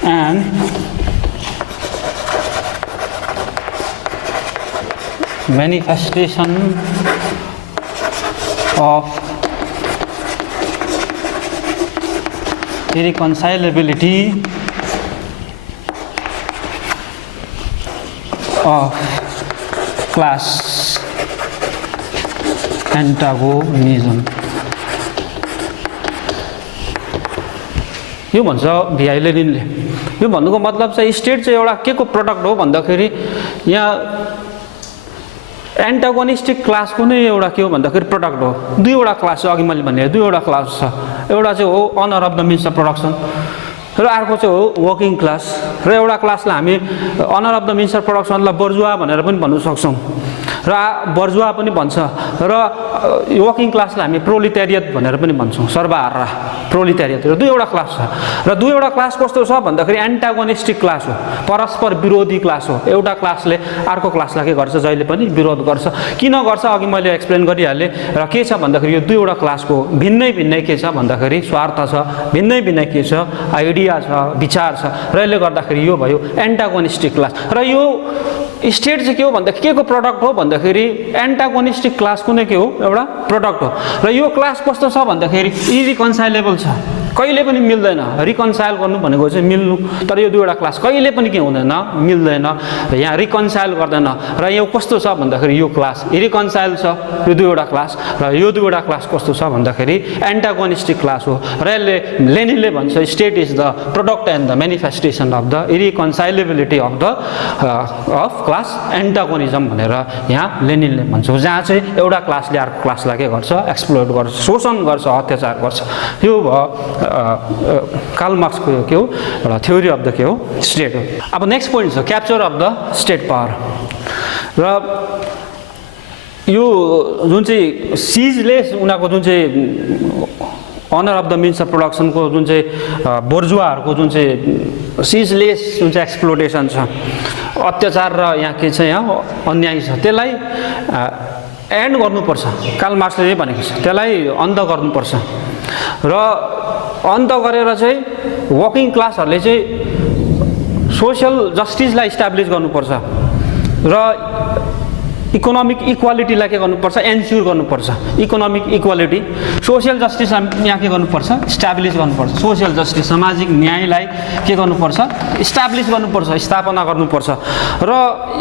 and manifestation of irreconcilability of class antagonism। यो भन्छ भिआई लेनिनले। यो भन्नुको मतलब चाहिँ स्टेट चाहिँ एउटा के को प्रडक्ट हो भन्दाखेरि यहाँ एन्टागोनिस्टिक क्लासको नै एउटा के हो भन्दाखेरि प्रडक्ट हो। दुईवटा क्लास छ, अघि मैले भने दुईवटा क्लास छ। एउटा चाहिँ हो honour of the means of production र अर्को चाहिँ हो वर्किङ क्लास। र एउटा क्लासलाई हामी owner of the means of प्रोडक्सनलाई बर्जुवा भनेर पनि भन्न सक्छौँ र बर्जुवा पनि भन्छ। र वर्किङ क्लासलाई हामी प्रोलिटेरियट भनेर पनि भन्छौँ, सर्वहारा प्रोलिटेरियट। र दुईवटा क्लास छ। र दुईवटा क्लास कस्तो छ भन्दाखेरि एन्टागोनिस्टिक क्लास हो, परस्पर विरोधी क्लास हो। एउटा क्लासले अर्को क्लासलाई के गर्छ, जहिले पनि विरोध गर्छ। किन गर्छ अघि मैले एक्सप्लेन गरिहालेँ। र के छ भन्दाखेरि यो दुईवटा क्लासको भिन्नै के छ भन्दाखेरि स्वार्थ छ, भिन्नै के छ, आइडिया छ, विचार छ। र यसले गर्दाखेरि यो भयो एन्टागोनिस्टिक क्लास। र यो स्टेट चाहिँ के हो भन्दाखेरि के को प्रडक्ट हो भन्दाखेरि एन्टागोनिस्टिक क्लासको नै के हो, एउटा प्रडक्ट हो। र यो क्लास कस्तो छ भन्दाखेरि इरिकन्साइलेबल छ, कहिले पनि मिल्दैन। रिकन्साइल गर्नु भनेको चाहिँ मिल्नु, तर यो दुईवटा क्लास कहिले पनि के हुँदैन, मिल्दैन। र यहाँ रिकन्साइल गर्दैन। र यो कस्तो छ भन्दाखेरि यो क्लास इरिकन्साइल छ, यो दुईवटा क्लास। र यो दुईवटा क्लास कस्तो छ भन्दाखेरि एन्टागोनिस्टिक क्लास हो। र यसले लेनिनले भन्छ state is the product and the manifestation of the irreconcilability of class antagonism भनेर यहाँ लेनिनले भन्छ। जहाँ चाहिँ एउटा क्लासले अर्को क्लासलाई के गर्छ, एक्सप्लोइट गर्छ, शोषण गर्छ, अत्याचार गर्छ। यो भयो कार्ल मार्क्सको के हो, एउटा थ्योरी अफ द के हो, स्टेट हो। अब नेक्स्ट पोइन्ट छ capture of the state power. र यो जुन चाहिँ सिजले उनीहरूको जुन चाहिँ owner of the means of प्रोडक्सनको जुन चाहिँ बोर्जुवाहरूको जुन चाहिँ सिजलेस जुन चाहिँ एक्सप्लोटेसन छ, अत्याचार र यहाँ के छ, यहाँ अन्याय छ, त्यसलाई एन्ड गर्नुपर्छ। कार्ल मार्क्सले यही भनेको छ, त्यसलाई अन्त गर्नुपर्छ। र अन्त गरेर चाहिँ वर्किङ क्लासहरूले चाहिँ सोसियल जस्टिसलाई इस्टाब्लिस गर्नुपर्छ र इकोनोमिक इक्वालिटीलाई के गर्नुपर्छ, एन्स्योर गर्नुपर्छ। इकोनोमिक इक्वालिटी, सोसियल जस्टिस यहाँ के गर्नुपर्छ, इस्टाब्लिस गर्नुपर्छ। सोसियल जस्टिस, सामाजिक न्यायलाई के गर्नुपर्छ, इस्टाब्लिस गर्नुपर्छ, स्थापना गर्नुपर्छ। र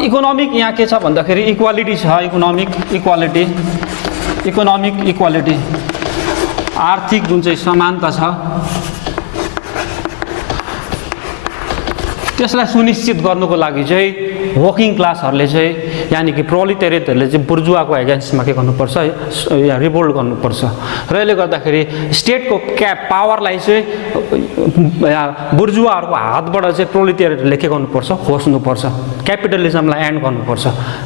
इकोनोमिक यहाँ के छ भन्दाखेरि इक्वालिटी छ, इकोनोमिक इक्वालिटी आर्थिक जुन चाहिँ समानता छ त्यसलाई सुनिश्चित गर्नुको लागि चाहिँ वर्किङ क्लासहरूले चाहिँ यानि कि प्रोलिटेरियटहरूले चाहिँ बुर्जुवाको एगेन्स्टमा के गर्नुपर्छ, या रिभोल्ट गर्नुपर्छ। र यसले गर्दाखेरि स्टेटको पावरलाई चाहिँ बुर्जुवाहरूको हातबाट चाहिँ प्रोलिटेरियटहरूले के गर्नुपर्छ, खोज्नुपर्छ, क्यापिटलिजमलाई एन्ड गर्नुपर्छ।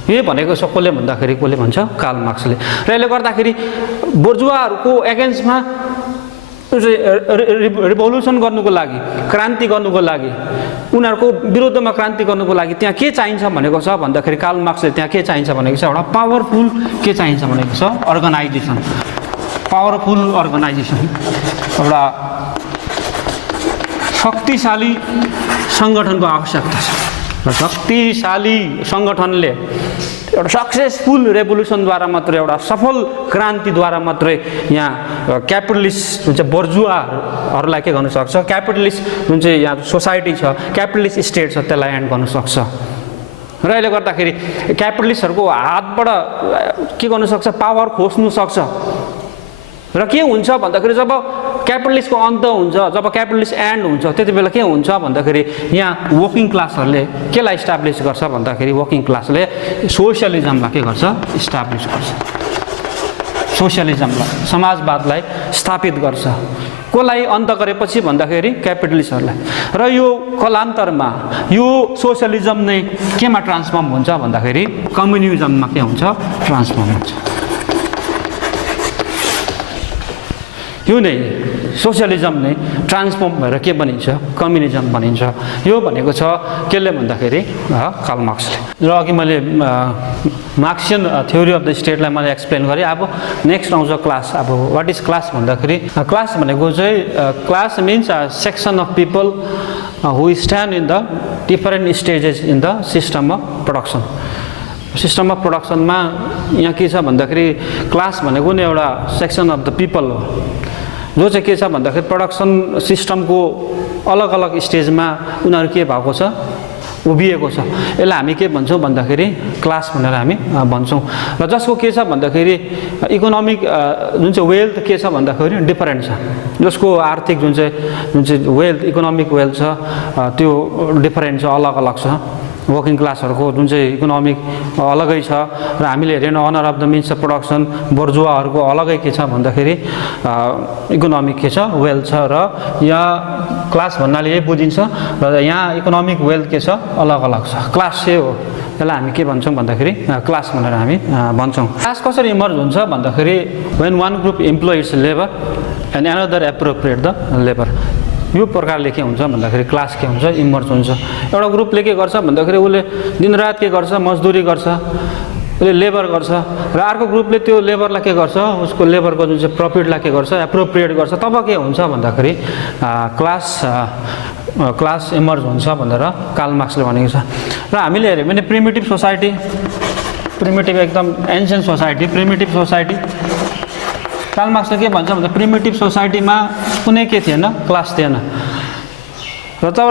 यही भनेको छ कसले भन्दाखेरि, कसले भन्छ, कार्ल मार्क्सले। र यसले गर्दाखेरि बुर्जुवाहरूको एगेन्स्टमा रिभोल्युसन गर्नुको लागि, क्रान्ति गर्नुको लागि, उनीहरूको विरुद्धमा क्रान्ति गर्नुको लागि त्यहाँ के चाहिन्छ भनेको छ भन्दाखेरि कार्ल मार्क्सले त्यहाँ के चाहिन्छ भनेको छ, एउटा पावरफुल के चाहिन्छ भनेको छ, अर्गनाइजेसन। पावरफुल अर्गनाइजेसन, एउटा शक्तिशाली सङ्गठनको आवश्यकता छ। र शक्तिशाली सङ्गठनले एउटा सक्सेसफुल रेभोल्युसनद्वारा मात्रै, एउटा सफल क्रान्तिद्वारा मात्रै यहाँ क्यापिटलिस्ट जुन चाहिँ बर्जुवाहरूलाई के गर्न सक्छ, क्यापिटलिस्ट जुन चाहिँ यहाँ सोसाइटी छ, क्यापिटलिस्ट स्टेट छ, त्यसलाई एन्ड गर्न सक्छ। र यसले गर्दाखेरि क्यापिटलिस्टहरूको हातबाट के गर्नु सक्छ, पावर खोज्नु सक्छ। र के हुन्छ भन्दाखेरि जब क्यापिटलिस्टको अन्त हुन्छ, जब क्यापिटलिस्ट एन्ड हुन्छ, त्यति बेला के हुन्छ भन्दाखेरि यहाँ वर्किङ क्लासहरूले केलाई इस्टाब्लिस गर्छ भन्दाखेरि वर्किङ क्लासले सोसियलिजमलाई के गर्छ, इस्टाब्लिस गर्छ। सोसियलिजमलाई, समाजवादलाई स्थापित गर्छ। कसलाई अन्त गरेपछि भन्दाखेरि क्यापिटलिस्टहरूलाई। र यो कालान्तरमा यो सोसियलिजम नै केमा ट्रान्सफर्म हुन्छ भन्दाखेरि कम्युनिजममा के हुन्छ, ट्रान्सफर्म हुन्छ। यो नै सोसियलिजम नै ट्रान्सफर्म भएर के बनिन्छ, कम्युनिजम बनिन्छ। यो भनेको छ केले भन्दाखेरि कार्ल मार्क्सले। र अघि मैले मार्क्सियन थ्योरी अफ द स्टेटलाई मैले एक्सप्लेन गरेँ। अब नेक्स्ट आउँछ क्लास। अब वाट इज क्लास भन्दाखेरि क्लास भनेको चाहिँ class means section of people who stand in the different stages in the system of production. System of प्रोडक्सनमा यहाँ के छ भन्दाखेरि क्लास भनेको नि एउटा सेक्सन अफ द पिपल हो, जो चाहिँ के छ भन्दाखेरि प्रोडक्सन सिस्टमको अलग अलग स्टेजमा उनीहरू के भएको छ, उभिएको छ। यसलाई हामी के भन्छौँ भन्दाखेरि क्लास भनेर हामी भन्छौँ। र जसको के छ भन्दाखेरि इकोनोमिक जुन चाहिँ वेल्थ के छ भन्दाखेरि डिफरेन्ट छ। जसको आर्थिक जुन चाहिँ वेल्थ, इकोनोमिक वेल्थ छ त्यो डिफरेन्ट छ, अलग अलग छ। वर्किङ क्लासहरूको जुन चाहिँ इकोनोमिक अलगै छ। र हामीले हेऱ्यौँ owner of the means of production, बोर्जुवाहरूको अलगै के छ भन्दाखेरि इकोनोमिक के छ, वेल्थ छ। र यहाँ क्लास भन्नाले यही बुझिन्छ। र यहाँ इकोनोमिक वेल्थ के छ, अलग अलग छ। क्लास चाहिँ हो, यसलाई हामी के भन्छौँ भन्दाखेरि क्लास भनेर हामी भन्छौँ। क्लास कसरी इमर्ज हुन्छ भन्दाखेरि when one group employee it's labour and another appropriate the labour. यो प्रकारले के हुन्छ भन्दाखेरि क्लास के हुन्छ, इमर्ज हुन्छ। एउटा ग्रुपले के गर्छ भन्दाखेरि उसले दिनरात के गर्छ, मजदुरी गर्छ, उसले लेबर गर्छ। र अर्को ग्रुपले त्यो लेबरलाई के गर्छ, उसको लेबरको जुन चाहिँ प्रफिटलाई के गर्छ, एप्रोप्रिएट गर्छ। तब के हुन्छ भन्दाखेरि क्लास इमर्ज हुन्छ भनेर कार्ल मार्क्सले भनेको छ। र हामीले हेऱ्यौँ भने प्रिमिटिभ सोसाइटी, प्रिमिटिभ एकदम ancient society, primitive society, Karl मार्क्सले के भन्छ भन्दा प्रिमिटिभ सोसाइटीमा कुनै के थिएन, क्लास थिएन। र तब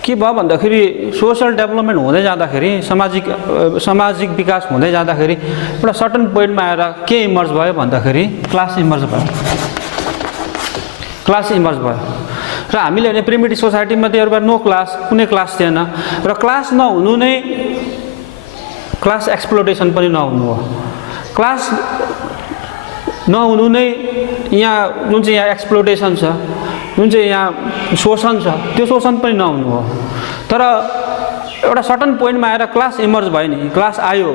के भयो भन्दाखेरि सोसल डेभलपमेन्ट हुँदै जाँदाखेरि, सामाजिक विकास हुँदै जाँदाखेरि एउटा सर्टन पोइन्टमा आएर के इमर्ज भयो भन्दाखेरि क्लास इमर्ज भयो। क्लास इमर्ज भयो। र हामीले हेर्ने प्रिमिटिभ सोसाइटीमा त्यो नो क्लास, कुनै क्लास थिएन। र क्लास नहुनु नै क्लास एक्सप्लोटेसन पनि नहुनु हो। क्लास नहुनु नै यहाँ जुन चाहिँ यहाँ एक्सप्लोटेसन छ, जुन चाहिँ यहाँ शोषण छ, त्यो शोषण पनि नहुनु हो। तर एउटा सर्टन पोइन्टमा आएर क्लास इमर्ज भयो नि, क्लास आयो,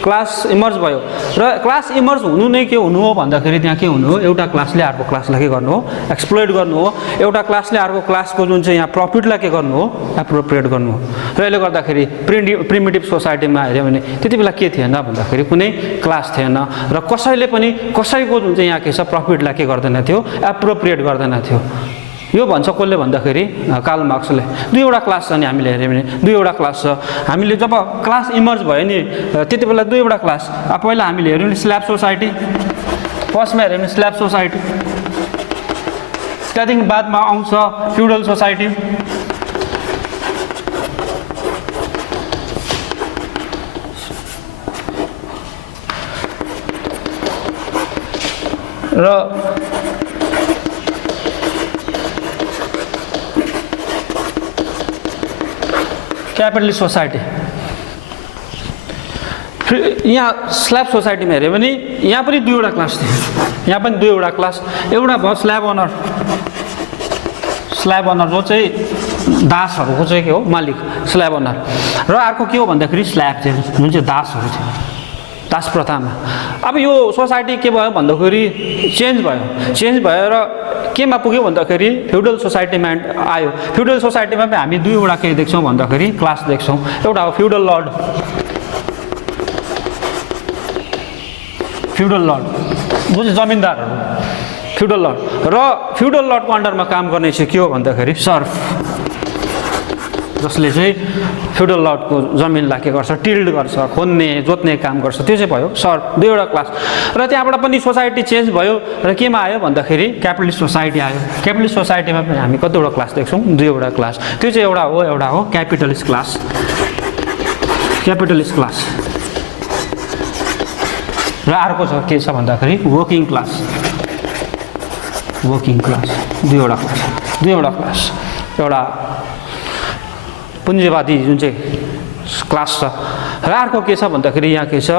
क्लास इमर्ज भयो। र क्लास इमर्ज हुनु नै के हुनु हो भन्दाखेरि त्यहाँ के हुनु हो, एउटा क्लासले अर्को क्लासलाई के गर्नु हो, एक्सप्लोइट गर्नु हो। एउटा क्लासले अर्को क्लासको जुन चाहिँ यहाँ प्रफिटलाई के गर्नु हो, एप्रोप्रिएट गर्नु हो। र यसले गर्दाखेरि प्रिमिटिभ सोसाइटीमा हेऱ्यो भने त्यति बेला के थिएन भन्दाखेरि कुनै क्लास थिएन। र कसैले पनि कसैको जुन चाहिँ यहाँ के छ प्रफिटलाई के गर्दैन थियो, एप्रोप्रिएट गर्दैन थियो। यो भन्छ कसले भन्दाखेरि कार्ल मार्क्सले। दुईवटा क्लास छ नि, हामीले हेऱ्यौँ भने दुईवटा क्लास छ। हामीले जब क्लास इमर्ज भयो नि त्यति बेला दुईवटा क्लास। पहिला हामीले हेऱ्यौँ नि स्ल्याब सोसाइटी, फर्स्टमा हेऱ्यौँ भने स्ल्याब सोसाइटी, त्यहाँदेखि बादमा आउँछ फ्युडल सोसाइटी। र क्यापिटलिस्ट सोसाइटी। यहाँ स्ल्याब सोसाइटीमा हेऱ्यो भने यहाँ पनि दुईवटा क्लास थियो। यहाँ पनि दुईवटा क्लास। एउटा भयो स्ल्याब ओनर, स्ल्याब ओनर जो चाहिँ दासहरूको चाहिँ के हो, मालिक, स्ल्याब ओनर। र अर्को के हो भन्दाखेरि स्ल्याब थियो, जुन चाहिँ दासहरू थियो, दास प्रथामा। अब यो सोसाइटी के भयो भन्दाखेरि चेन्ज भयो। चेन्ज भयो र केमा पुग्यो भन्दाखेरि फ्युडल सोसाइटीमा आयो। फ्युडल सोसाइटीमा पनि हामी दुईवटा के देख्छौँ भन्दाखेरि क्लास देख्छौँ। एउटा हो फ्युडल लर्ड, फ्युडल लर्ड जो चाहिँ जमिनदारहरू, फ्युडल लर्ड। र फ्युडल लर्डको अन्डरमा काम गर्ने चाहिँ के हो भन्दाखेरि सर्फ, जसले चाहिँ फ्युडल लर्डको जमिनलाई के गर्छ, टिल्ड गर्छ, खोज्ने जोत्ने काम गर्छ, त्यो चाहिँ भयो सर्ट, दुईवटा क्लास। र त्यहाँबाट पनि सोसाइटी चेन्ज भयो र केमा आयो भन्दाखेरि क्यापिटलिस्ट सोसाइटी आयो। क्यापिटलिस्ट सोसाइटीमा पनि हामी कतिवटा क्लास देख्छौँ, दुईवटा क्लास। त्यो चाहिँ एउटा हो क्यापिटलिस्ट क्लास, क्यापिटलिस्ट क्लास। र अर्को छ के छ भन्दाखेरि वर्किङ क्लास, वर्किङ क्लास, दुईवटा क्लास। एउटा पुञ्जीवादी जुन चाहिँ क्लास छ, र अर्को के छ भन्दाखेरि यहाँ के छ,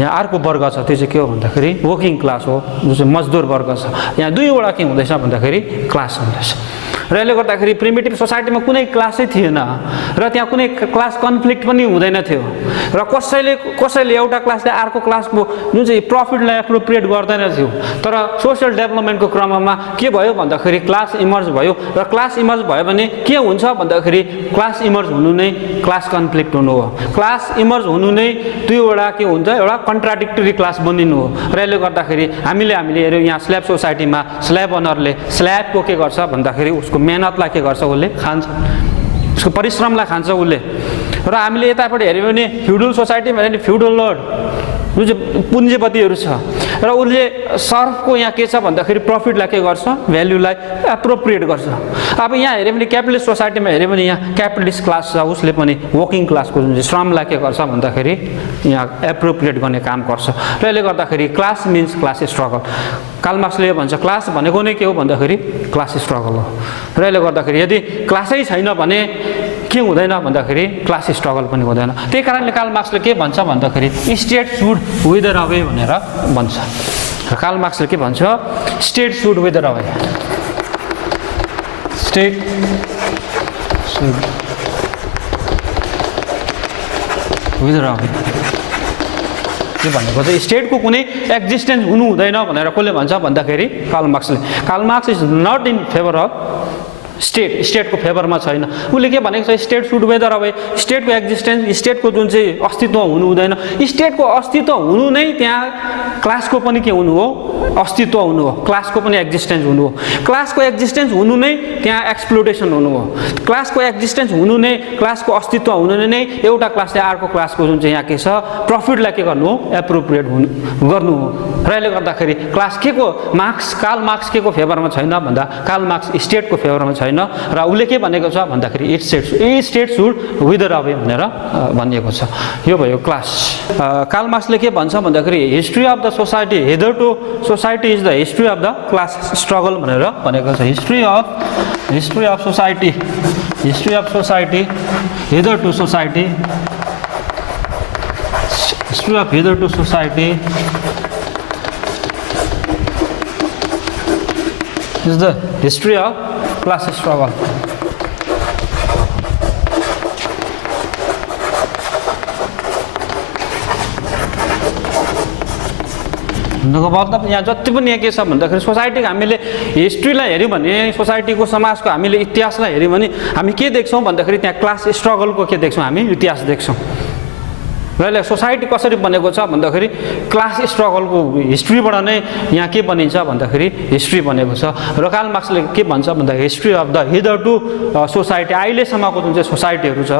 यहाँ अर्को वर्ग छ, त्यो चाहिँ के हो भन्दाखेरि वर्किङ क्लास हो, जुन चाहिँ मजदुर वर्ग छ। यहाँ दुईवटा के हुँदैछ भन्दाखेरि क्लास हुँदैछ। र यसले गर्दाखेरि प्रिमिटिभ सोसाइटीमा कुनै क्लासै थिएन र त्यहाँ कुनै क्लास कन्फ्लिक्ट पनि हुँदैन थियो र कसैले एउटा क्लासले अर्को क्लासको जुन चाहिँ प्रफिटलाई एप्रोप्रिएट गर्दैन थियो। तर सोसियल डेभलपमेन्टको क्रममा के भयो भन्दाखेरि क्लास इमर्ज भयो, र क्लास इमर्ज भयो भने के हुन्छ भन्दाखेरि क्लास इमर्ज हुनु नै क्लास कन्फ्लिक्ट हुनु हो। क्लास इमर्ज हुनु नै दुईवटा के हुन्छ, एउटा कन्ट्राडिक्टरी क्लास बनिनु हो। र यसले गर्दाखेरि हामीले हेऱ्यौँ यहाँ स्ल्याब सोसाइटीमा स्ल्याब ओनरले स्ल्याबको के गर्छ भन्दाखेरि उसको मेहनतलाई के गर्छ, उसले खान्छ, उसको परिश्रमलाई खान्छ उसले। र हामीले यतापट्टि हेऱ्यौँ भने फ्युडल सोसाइटीमा हेऱ्यो भने फ्युडल लर्ड जुन चाहिँ पुञ्जीपतिहरू छ, र उसले सर्फको यहाँ के छ भन्दाखेरि प्रफिटलाई के गर्छ, भ्याल्युलाई एप्रोप्रिएट गर्छ। अब यहाँ हेऱ्यो भने क्यापिटलिस्ट सोसाइटीमा हेऱ्यो भने यहाँ क्यापिटलिस्ट क्लास छ, उसले पनि वर्किङ क्लासको जुन चाहिँ श्रमलाई के गर्छ भन्दाखेरि यहाँ एप्रोप्रिएट गर्ने काम गर्छ। र यसले गर्दाखेरि class means class struggle. Karl मार्क्सले भन्छ क्लास भनेको नै के हो भन्दाखेरि क्लास स्ट्रगल हो। र यसले गर्दाखेरि यदि क्लासै छैन भने के हुँदैन भन्दाखेरि क्लास स्ट्रगल पनि हुँदैन। त्यही कारणले कार्ल मार्क्सले के भन्छ भन्दाखेरि स्टेट सुड विदर अवे भनेर भन्छ। कार्ल मार्क्सले के भन्छ, state should विदर away, state should विदर away. के भनेको चाहिँ स्टेटको कुनै एक्जिस्टेन्स हुनु हुँदैन भनेर कसले भन्छ भन्दाखेरि कार्ल मार्क्सले। Karl Marx is not in favour of स्टेटको फेभरमा छैन। उसले के भनेको छ, स्टेट सुड वेदर अवे, स्टेटको एक्जिस्टेन्स, स्टेटको जुन चाहिँ अस्तित्व हुनु हुँदैन। स्टेटको अस्तित्व हुनु नै त्यहाँ क्लासको पनि के हुनु हो, अस्तित्व हुनु हो, क्लासको पनि एक्जिस्टेन्स हुनु हो। क्लासको एक्जिस्टेन्स हुनु नै त्यहाँ एक्सप्लोटेसन हुनु हो। क्लासको एक्जिस्टेन्स हुनु नै, क्लासको अस्तित्व हुनु नै एउटा क्लासले अर्को क्लासको जुन चाहिँ यहाँ के छ प्रफिटलाई के गर्नु हो, एप्रोप्रिएट गर्नु हो। र यसले गर्दाखेरि क्लास के को कार्ल मार्क्स के को फेभरमा छैन भन्दा कार्ल मार्क्स स्टेटको फेभरमा छैन। र उसले के भनेको छ भन्दाखेरि स्टेट सुड विदर अवे भनेर भनिएको छ। यो भयो क्लास। कार्ल मार्क्सले के भन्छ भन्दाखेरि history of the society hitherto society is the history of the class struggle भनेर भनेको छ। History of society hitherto society, history of hitherto society is the history of class struggle. मतलब यहाँ जति पनि यहाँ के छ भन्दाखेरि सोसाइटीको हामीले हिस्ट्रीलाई हेऱ्यौँ भने, सोसाइटीको समाजको हामीले इतिहासलाई हेऱ्यौँ भने हामी के देख्छौँ भन्दाखेरि त्यहाँ क्लास स्ट्रगलको के देख्छौँ, हामी इतिहास देख्छौँ। र यसले सोसाइटी कसरी बनेको छ भन्दाखेरि क्लास स्ट्रगलको हिस्ट्रीबाट नै यहाँ के बनिन्छ भन्दाखेरि हिस्ट्री बनेको छ। र कार्ल मार्क्सले के भन्छ भन्दा history of the hitherto society, अहिलेसम्मको जुन चाहिँ सोसाइटीहरू छ,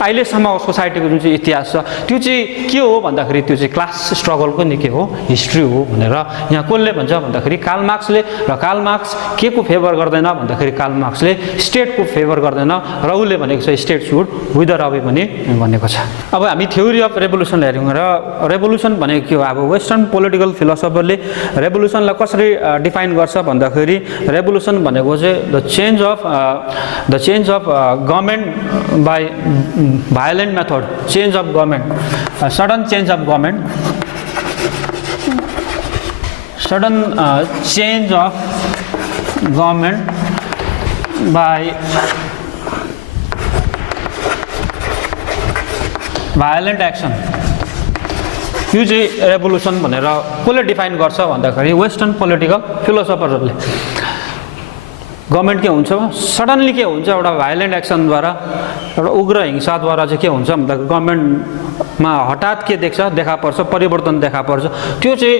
अहिलेसम्मको सोसाइटीको जुन चाहिँ इतिहास छ त्यो चाहिँ के हो भन्दाखेरि त्यो चाहिँ क्लास स्ट्रगलको नि के हो, हिस्ट्री हो भनेर यहाँ कसले भन्छ भन्दाखेरि कार्ल मार्क्सले। र कार्ल मार्क्स के को फेभर गर्दैन भन्दाखेरि कार्ल मार्क्सले स्टेटको फेभर गर्दैन, र उसले भनेको छ स्टेट सुड विदर अवे पनि भनेको छ। अब हामी थ्योरी अफ रेभोल्युसन हेऱ्यौँ र रेभोल्युसन भनेको के हो, अब वेस्टर्न पोलिटिकल फिलोसफरले रेभोल्युसनलाई कसरी डिफाइन गर्छ भन्दाखेरि रेभोल्युसन भनेको चाहिँ the change of government by violent method, change of government, sudden change of government, sudden change of government by violent action. यो चाहिँ रेभोल्युसन भनेर कसले डिफाइन गर्छ भन्दाखेरि वेस्टर्न पोलिटिकल फिलोसफरहरूले। गभर्मेन्ट के हुन्छ, सडनली के हुन्छ, एउटा भायोलेन्ट एक्सनद्वारा, एउटा उग्र हिंसाद्वारा चाहिँ के हुन्छ भन्दाखेरि गभर्मेन्टमा हठात के देखा पर्छ, परिवर्तन देखा पर्छ। त्यो चाहिँ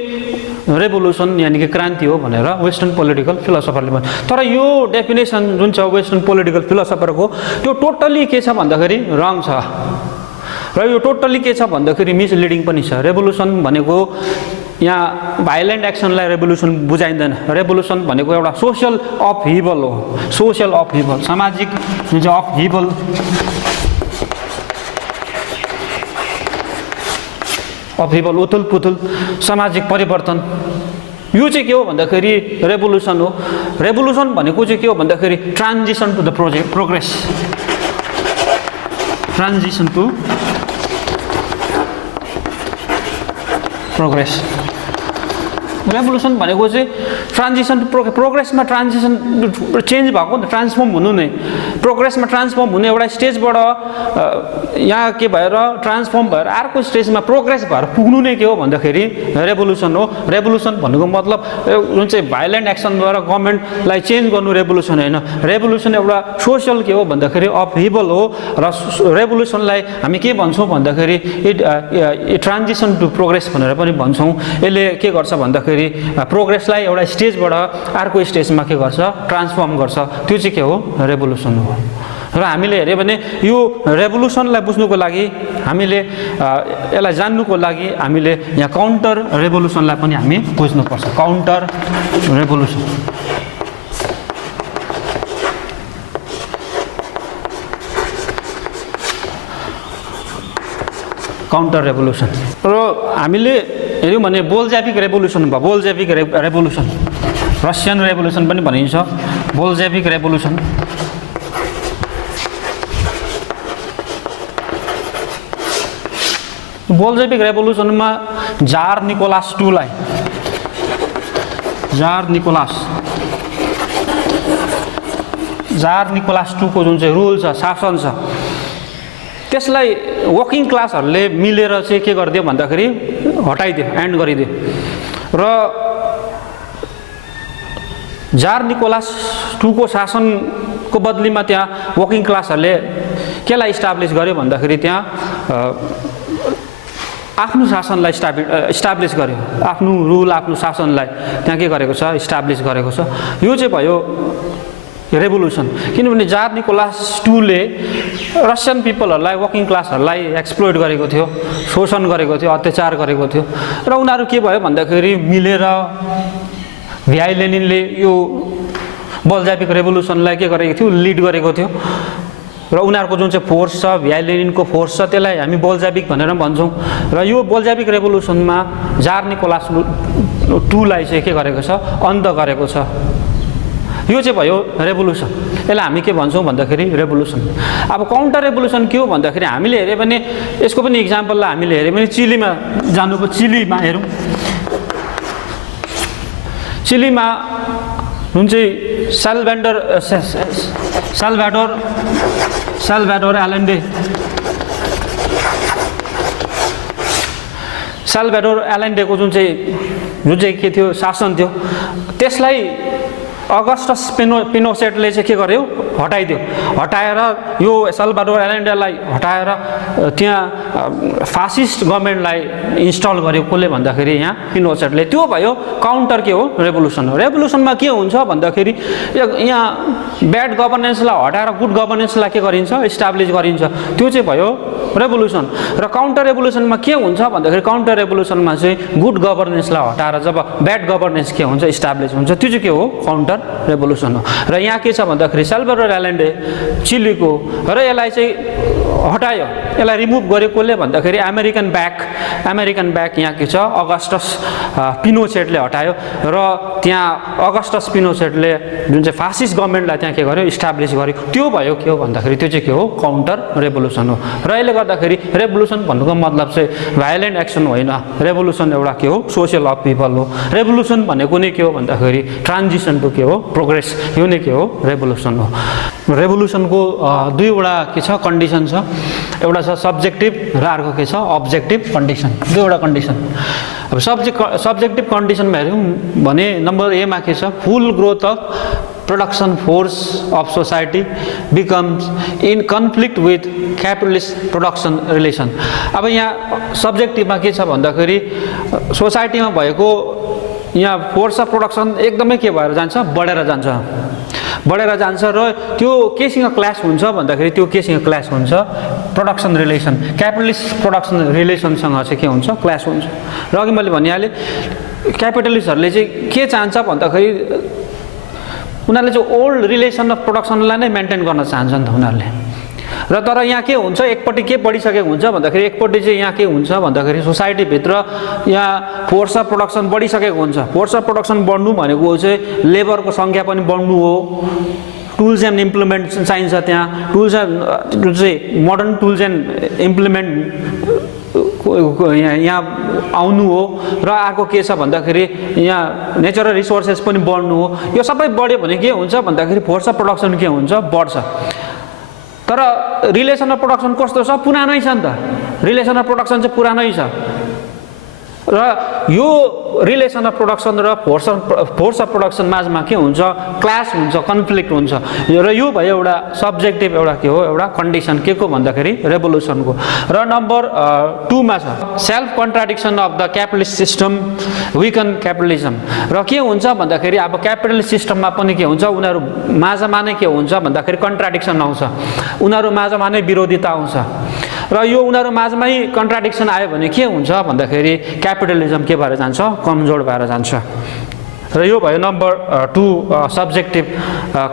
रेभोल्युसन यानि कि क्रान्ति हो भनेर वेस्टर्न पोलिटिकल फिलोसफरले भन्छ। तर यो डेफिनेसन जुन छ वेस्टर्न पोलिटिकल फिलोसफरको त्यो टोटल्ली के छ भन्दाखेरि रङ छ र यो टोटल्ली के छ भन्दाखेरि मिसलिडिङ पनि छ। रेभोल्युसन भनेको यहाँ भाइलेन्ट एक्सनलाई रेभोल्युसन बुझाइँदैन। रेभोल्युसन भनेको एउटा सोसियल अपहिभल हो, सोसियल अपहिभल, सामाजिक जुन चाहिँ अपहिभल अपहिभल उथुलपुथुल सामाजिक परिवर्तन, यो चाहिँ के हो भन्दाखेरि रेभोल्युसन हो। रेभोल्युसन भनेको चाहिँ के हो भन्दाखेरि transition to the progress, transition to progress. Revolution भनेको चाहिँ ट्रान्जिसन टु प्रोग्रेसमा ट्रान्जिसन चेन्ज भएको नि त, ट्रान्सफर्म हुनु नै, प्रोग्रेसमा ट्रान्सफर्म हुने एउटा स्टेजबाट यहाँ के भएर ट्रान्सफर्म भएर अर्को स्टेजमा प्रोग्रेस भएर पुग्नु नै के हो भन्दाखेरि रेभोल्युसन हो। रेभोल्युसन भन्नुको मतलब जुन चाहिँ भाइलेन्ट एक्सनद्वारा गभर्मेन्टलाई चेन्ज गर्नु रेभोल्युसन होइन। रेभोल्युसन एउटा सोसियल के हो भन्दाखेरि अपहिभल हो र रेभोल्युसनलाई हामी के भन्छौँ भन्दाखेरि ट्रान्जिसन टु प्रोग्रेस भनेर पनि भन्छौँ। यसले के गर्छ भन्दाखेरि प्रोग्रेसलाई एउटा स्टेजबाट अर्को स्टेजमा के गर्छ ट्रान्सफर्म गर्छ, त्यो चाहिँ के हो रेभोल्युसन हो। र हामीले हेऱ्यो भने यो रेभोल्युसनलाई बुझ्नुको लागि हामीले यसलाई जान्नुको लागि हामीले यहाँ काउन्टर रेभोल्युसनलाई पनि हामी बुझ्नुपर्छ। काउन्टर रेभोल्युसन काउन्टर रेभोल्युसन र हामीले हेऱ्यौँ भने बोल्जेभिक रेभोल्युसन भयो। बोल्जेभिक रेभोल्युसन रसियन रेभोल्युसन पनि भनिन्छ, बोल्जेभिक रेभोल्युसन। बोल्जेभिक रेभोल्युसनमा जार निकोलास II को जुन चाहिँ रुल छ, शासन छ, त्यसलाई वर्किङ क्लासहरूले मिलेर चाहिँ के गरिदियो भन्दाखेरि हटाइदियो, एन्ड गरिदियो। र जार निकोलास II को शासनको बदलीमा त्यहाँ वर्किङ क्लासहरूले केलाई इस्टाब्लिस गर्यो भन्दाखेरि त्यहाँ आफ्नो शासनलाई इस्टाब्लिस गर्यो, आफ्नो रुल आफ्नो शासनलाई त्यहाँ के गरेको छ इस्टाब्लिस गरेको छ। यो चाहिँ भयो रेभोल्युसन। किनभने जार निकोलास II ले रसियन पिपलहरूलाई वर्किङ क्लासहरूलाई एक्सप्लोइट गरेको थियो, शोषण गरेको थियो, अत्याचार गरेको थियो र उनीहरू के भयो भन्दाखेरि मिलेर VI लेनिनले यो बोल्जेभिक रेभोल्युसनलाई के गरेको थियो लिड गरेको थियो र उनीहरूको जुन चाहिँ फोर्स छ VI लेनिनको फोर्स छ त्यसलाई हामी बोल्जेभिक भनेर भन्छौँ। र यो बोल्जेभिक रेभोल्युसनमा जार निकोलास II लाई चाहिँ के गरेको छ अन्त गरेको छ। यो चाहिँ भयो रेभोल्युसन। यसलाई हामी के भन्छौँ भन्दाखेरि रेभोल्युसन। अब काउन्टर रेभोल्युसन के हो भन्दाखेरि हामीले हेऱ्यो भने यसको पनि इक्जाम्पललाई हामीले हेऱ्यो भने चिलीमा जानुपर्छ। चिलीमा हेरौँ, चिलीमा जुन चाहिँ साल्भाडोर एलेन्डेको जुन चाहिँ के थियो शासन थियो, त्यसलाई अगस्टस पिनोसेटले चाहिँ के गर्यो हटाइदियो। हटाएर यो साल्भाडोर एलेन्डेलाई हटाएर त्यहाँ फासिस्ट गभर्मेन्टलाई इन्स्टल गर्यो। कसले भन्दाखेरि यहाँ पिनोसेटले। त्यो भयो काउन्टर के हो रेभोल्युसन हो। रेभोल्युसनमा के हुन्छ भन्दाखेरि यहाँ ब्याड गभर्नेन्सलाई हटाएर गुड गभर्नेन्सलाई के गरिन्छ इस्टाब्लिस गरिन्छ, त्यो चाहिँ भयो रेभोल्युसन। र काउन्टर रेभोल्युसनमा के हुन्छ भन्दाखेरि काउन्टर रेभोल्युसनमा चाहिँ गुड गभर्नेन्सलाई हटाएर जब ब्याड गभर्नेन्स के हुन्छ इस्टाब्लिस हुन्छ, त्यो चाहिँ के हो काउन्टर रेभोल्युसन हो। र यहाँ के छ भन्दाखेरि साल्भाडोर एलेन्डे चिलीको र यसलाई चाहिँ हटायो, यसलाई रिमुभ गर्यो। कसले भन्दाखेरि अमेरिकन ब्याक यहाँ के छ अगस्टस पिनोसेटले हटायो र त्यहाँ अगस्टस पिनोसेटले जुन चाहिँ फासिस्ट गभर्मेन्टलाई त्यहाँ के गर्यो इस्टाब्लिस गर्यो। त्यो भयो के हो भन्दाखेरि त्यो चाहिँ के हो काउन्टर रेभोल्युसन हो। र यसले गर्दाखेरि रेभोल्युसन भन्नुको मतलब चाहिँ भाइलेन्ट एक्सन होइन, रेभोल्युसन एउटा के हो सोसियल अपहिभल हो। रेभोल्युसन भनेको नै के हो भन्दाखेरि ट्रान्जिसन टु के हो प्रोग्रेस, यो नै के हो रेभोल्युसन हो। रेभोल्युसनको दुईवटा के छ कन्डिसन छ, एउटा छ सब्जेक्टिभ र अर्को के छ अब्जेक्टिभ कन्डिसन। दुईवटा कन्डिसन। अब सब्जेक्टिभ कन्डिसनमा हेऱ्यौँ भने नम्बर ए मा के छ full growth of production force of society becomes in conflict with capitalist production relation। अब यहाँ सब्जेक्टिभमा के छ भन्दाखेरि सोसाइटीमा भएको यहाँ फोर्स अफ प्रोडक्सन एकदमै के भएर जान्छ, बढेर जान्छ र त्यो केसँग क्ल्यास हुन्छ भन्दाखेरि त्यो केसँग क्ल्यास हुन्छ प्रोडक्सन रिलेसन, क्यापिटलिस्ट प्रोडक्सन रिलेसनसँग चाहिँ के हुन्छ, क्ल्यास हुन्छ। र अघि मैले भनिहालेँ क्यापिटलिस्टहरूले चाहिँ के चाहन्छ भन्दाखेरि उनीहरूले चाहिँ ओल्ड रिलेसन अफ प्रोडक्सनलाई नै मेन्टेन गर्न चाहन्छ नि त उनीहरूले। र तर यहाँ के हुन्छ, एकपट्टि के बढिसकेको हुन्छ भन्दाखेरि एकपट्टि चाहिँ यहाँ के हुन्छ भन्दाखेरि सोसाइटीभित्र यहाँ फोर्स अफ प्रोडक्सन बढिसकेको हुन्छ। फोर्स अफ प्रोडक्सन बढ्नु भनेको चाहिँ लेबरको सङ्ख्या पनि बढ्नु हो, टुल्स एन्ड इम्प्लिमेन्ट चाहिन्छ त्यहाँ, टुल्स एन्ड जुन चाहिँ मोडर्न टुल्स एन्ड इम्प्लिमेन्ट यहाँ आउनु हो। र अर्को के छ भन्दाखेरि यहाँ नेचरल रिसोर्सेस पनि बढ्नु हो। यो सबै बढ्यो भने के हुन्छ भन्दाखेरि फोर्स अफ प्रोडक्सन के हुन्छ, बढ्छ। तर रिलेसन अफ प्रोडक्सन कस्तो छ, पुरानै छ नि त, रिलेसन अफ प्रोडक्सन चाहिँ पुरानै छ। र यो रिलेसन अफ प्रोडक्सन र फोर्स अफ प्रोडक्सन माझमा के हुन्छ, क्लास हुन्छ, कन्फ्लिक्ट हुन्छ। र यो भयो एउटा सब्जेक्टिभ एउटा के हो, एउटा कन्डिसन के को भन्दाखेरि रेभोल्युसनको। र नम्बर 2 मा छ self contradiction of the capitalist system weaken capitalism. र के हुन्छ भन्दाखेरि अब क्यापिटलिस्ट सिस्टममा पनि के हुन्छ, उनीहरू माझमा नै के हुन्छ भन्दाखेरि कन्ट्राडिक्सन आउँछ, उनीहरू माझमा नै विरोधिता आउँछ। र यो उनीहरू माझमै कन्ट्राडिक्सन आयो भने के हुन्छ भन्दाखेरि क्यापिटलिजम के भएर जान्छ, कमजोर भएर जान्छ। र यो भयो नम्बर 2 सब्जेक्टिभ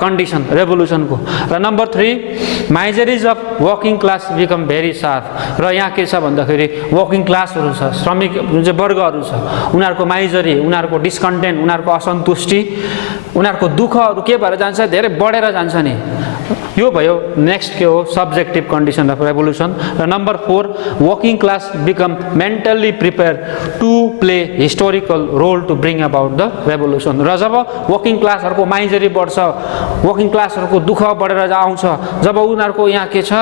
कन्डिसन रेभोल्युसनको। र number 3 miseries of working class become very sharp. र यहाँ के छ भन्दाखेरि वर्किङ क्लासहरू छ, श्रमिक जुन चाहिँ वर्गहरू छ, उनीहरूको माइजरी, उनीहरूको डिस्कन्टेन्ट, उनीहरूको असन्तुष्टि, उनीहरूको दुःखहरू के भएर जान्छ, धेरै बढेर जान्छ नि। यो भयो नेक्स्ट के हो, सब्जेक्टिभ कन्डिसन अफ रेभोल्युसन। र number 4 working class become mentally prepare to play historical role to bring about the revolution. र जब वर्किङ क्लासहरूको माइजरी बढ्छ, वर्किङ क्लासहरूको दुःख बढेर आउँछ, जब उनीहरूको यहाँ के छ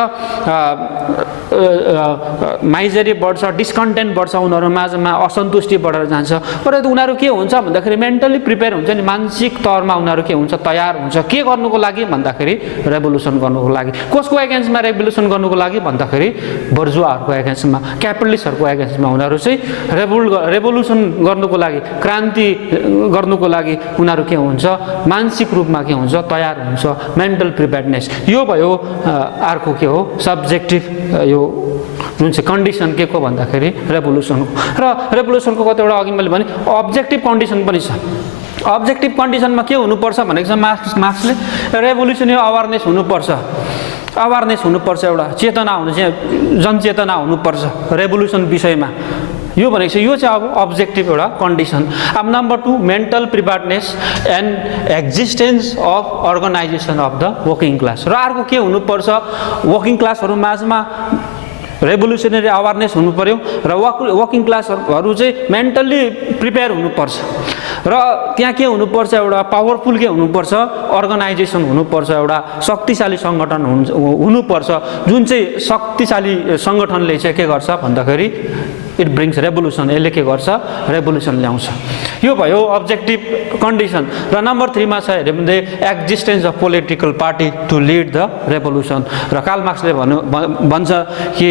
माइजरी बढ्छ, डिस्कन्टेन्ट बढ्छ, उनीहरू माझमा असन्तुष्टि बढेर जान्छ। र उनीहरू के हुन्छ भन्दाखेरि मेन्टल्ली प्रिपेयर हुन्छ नि, मानसिक तौरमा उनीहरू के हुन्छ, तयार हुन्छ के गर्नुको लागि भन्दाखेरि रेभोल्युसन गर्नुको लागि। कसको एगेन्स्टमा रेभोल्युसन गर्नुको लागि भन्दाखेरि बर्जुवाहरूको एगेन्स्टमा, क्यापिटलिस्टहरूको एगेन्स्टमा उनीहरू चाहिँ रेभोल्युसन गर्नुको लागि, क्रान्ति गर्नुको लागि उनीहरू के हुन्छ, मानसिक रूपमा के हुन्छ, तयार हुन्छ, मेन्टल प्रिपेयर्डनेस। यो भयो अर्को के हो, सब्जेक्टिभ यो जुन चाहिँ कन्डिसन के को भन्दाखेरि रेभोल्युसनको। र रेभोल्युसनको कतिवटा अघि मैले भने अब्जेक्टिभ कन्डिसन पनि छ। अब्जेक्टिभ कन्डिसनमा के हुनुपर्छ भनेको छ मार्क्सले, रेभोल्युसनरी अवेरनेस हुनुपर्छ, अवेरनेस हुनुपर्छ, एउटा चेतना हुनु चाहिँ जनचेतना हुनुपर्छ रेभोल्युसन विषयमा। यो भनेको चाहिँ यो चाहिँ अब अब्जेक्टिभ एउटा कन्डिसन। अब number 2 mental preparedness and existence of organisation of the working class. र अर्को के हुनुपर्छ, वर्किङ क्लासहरू माझमा रेभोल्युसनरी अवेरनेस हुनु पर्यो र वर्किङ क्लासहरू चाहिँ मेन्टल्ली प्रिपेयर हुनुपर्छ। र त्यहाँ के हुनुपर्छ, एउटा पावरफुल के हुनुपर्छ, अर्गनाइजेसन हुनुपर्छ, एउटा शक्तिशाली सङ्गठन हुनुपर्छ, जुन चाहिँ शक्तिशाली सङ्गठनले चाहिँ के गर्छ भन्दाखेरि इट ब्रिङ्स रेभोल्युसन, यसले के गर्छ, रेभोल्युसन ल्याउँछ। यो भयो अब्जेक्टिभ कन्डिसन। र नम्बर 3 मा छ हेऱ्यो भने existence of political party to lead the revolution. र कार्ल मार्क्सले भन्छ कि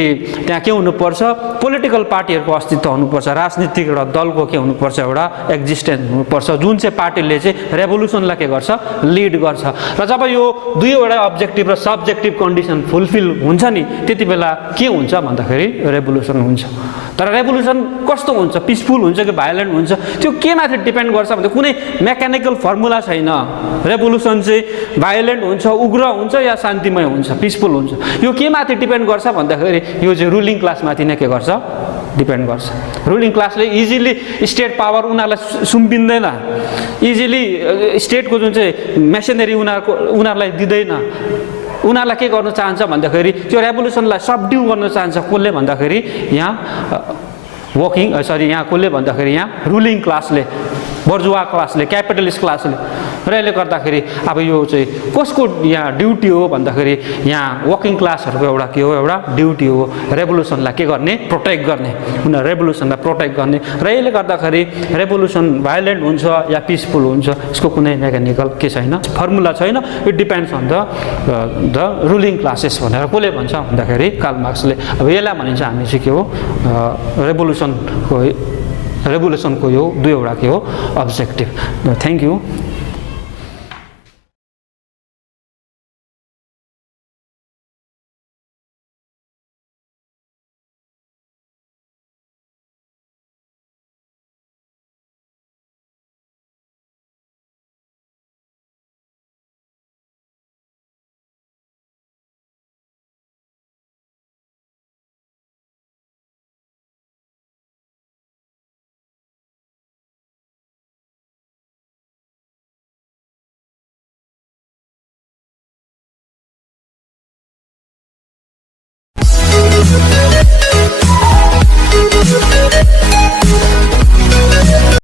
त्यहाँ के हुनुपर्छ, पोलिटिकल पार्टीहरूको अस्तित्व हुनुपर्छ, राजनीतिक एउटा दलको के हुनुपर्छ, एउटा एक्जिस्टेन्स हुनुपर्छ, जुन चाहिँ पार्टीले चाहिँ रेभोल्युसनलाई के गर्छ, लिड गर्छ। र जब यो दुईवटा अब्जेक्टिभ र सब्जेक्टिभ कन्डिसन फुलफिल हुन्छ नि, त्यति बेला के हुन्छ भन्दाखेरि रेभोल्युसन हुन्छ। तर रेभोल्युसन कस्तो हुन्छ, पिसफुल हुन्छ कि भायोलेन्ट हुन्छ, त्यो के माथि डिपेन्ड गर्छ भन्दा कुनै मेकानिकल फर्मुला छैन। रेभोल्युसन चाहिँ भायोलेन्ट हुन्छ, उग्र हुन्छ या शान्तिमय हुन्छ, पिसफुल हुन्छ, यो के माथि डिपेन्ड गर्छ भन्दाखेरि यो चाहिँ रुलिङ क्लासमाथि नै के गर्छ, डिपेन्ड गर्छ। रुलिङ क्लासले इजिली स्टेट पावर उनीहरूलाई सुम्पिँदैन, इजिली स्टेटको जुन चाहिँ मेसिनरी उनीहरूलाई दिँदैन। उनीहरूलाई के गर्न चाहन्छ भन्दाखेरि त्यो रेभोल्युसनलाई सबड्यु गर्न चाहन्छ। कसले भन्दाखेरि यहाँ यहाँ कसले भन्दाखेरि यहाँ रुलिङ क्लासले, बर्जुवा क्लासले, क्यापिटलिस्ट क्लासले। र यसले गर्दाखेरि अब यो चाहिँ कसको यहाँ ड्युटी हो भन्दाखेरि यहाँ वर्किङ क्लासहरूको एउटा के हो, एउटा ड्युटी हो रेभोल्युसनलाई के गर्ने, प्रोटेक्ट गर्ने, उनीहरू रेभोल्युसनलाई प्रोटेक्ट गर्ने। र यसले गर्दाखेरि रेभोल्युसन भायोलेन्ट हुन्छ या पिसफुल हुन्छ, यसको कुनै मेकानिकल के छैन, फर्मुला छैन। It depends on the ruling classes भनेर कसले भन्छ भन्दाखेरि कार्ल मार्क्सले। अब यसलाई भनिन्छ हामी चाहिँ के हो, रेभोल्युसनको रेगुलेसनको यो दुईवटा के हो अब्जेक्टिभ। Thank you.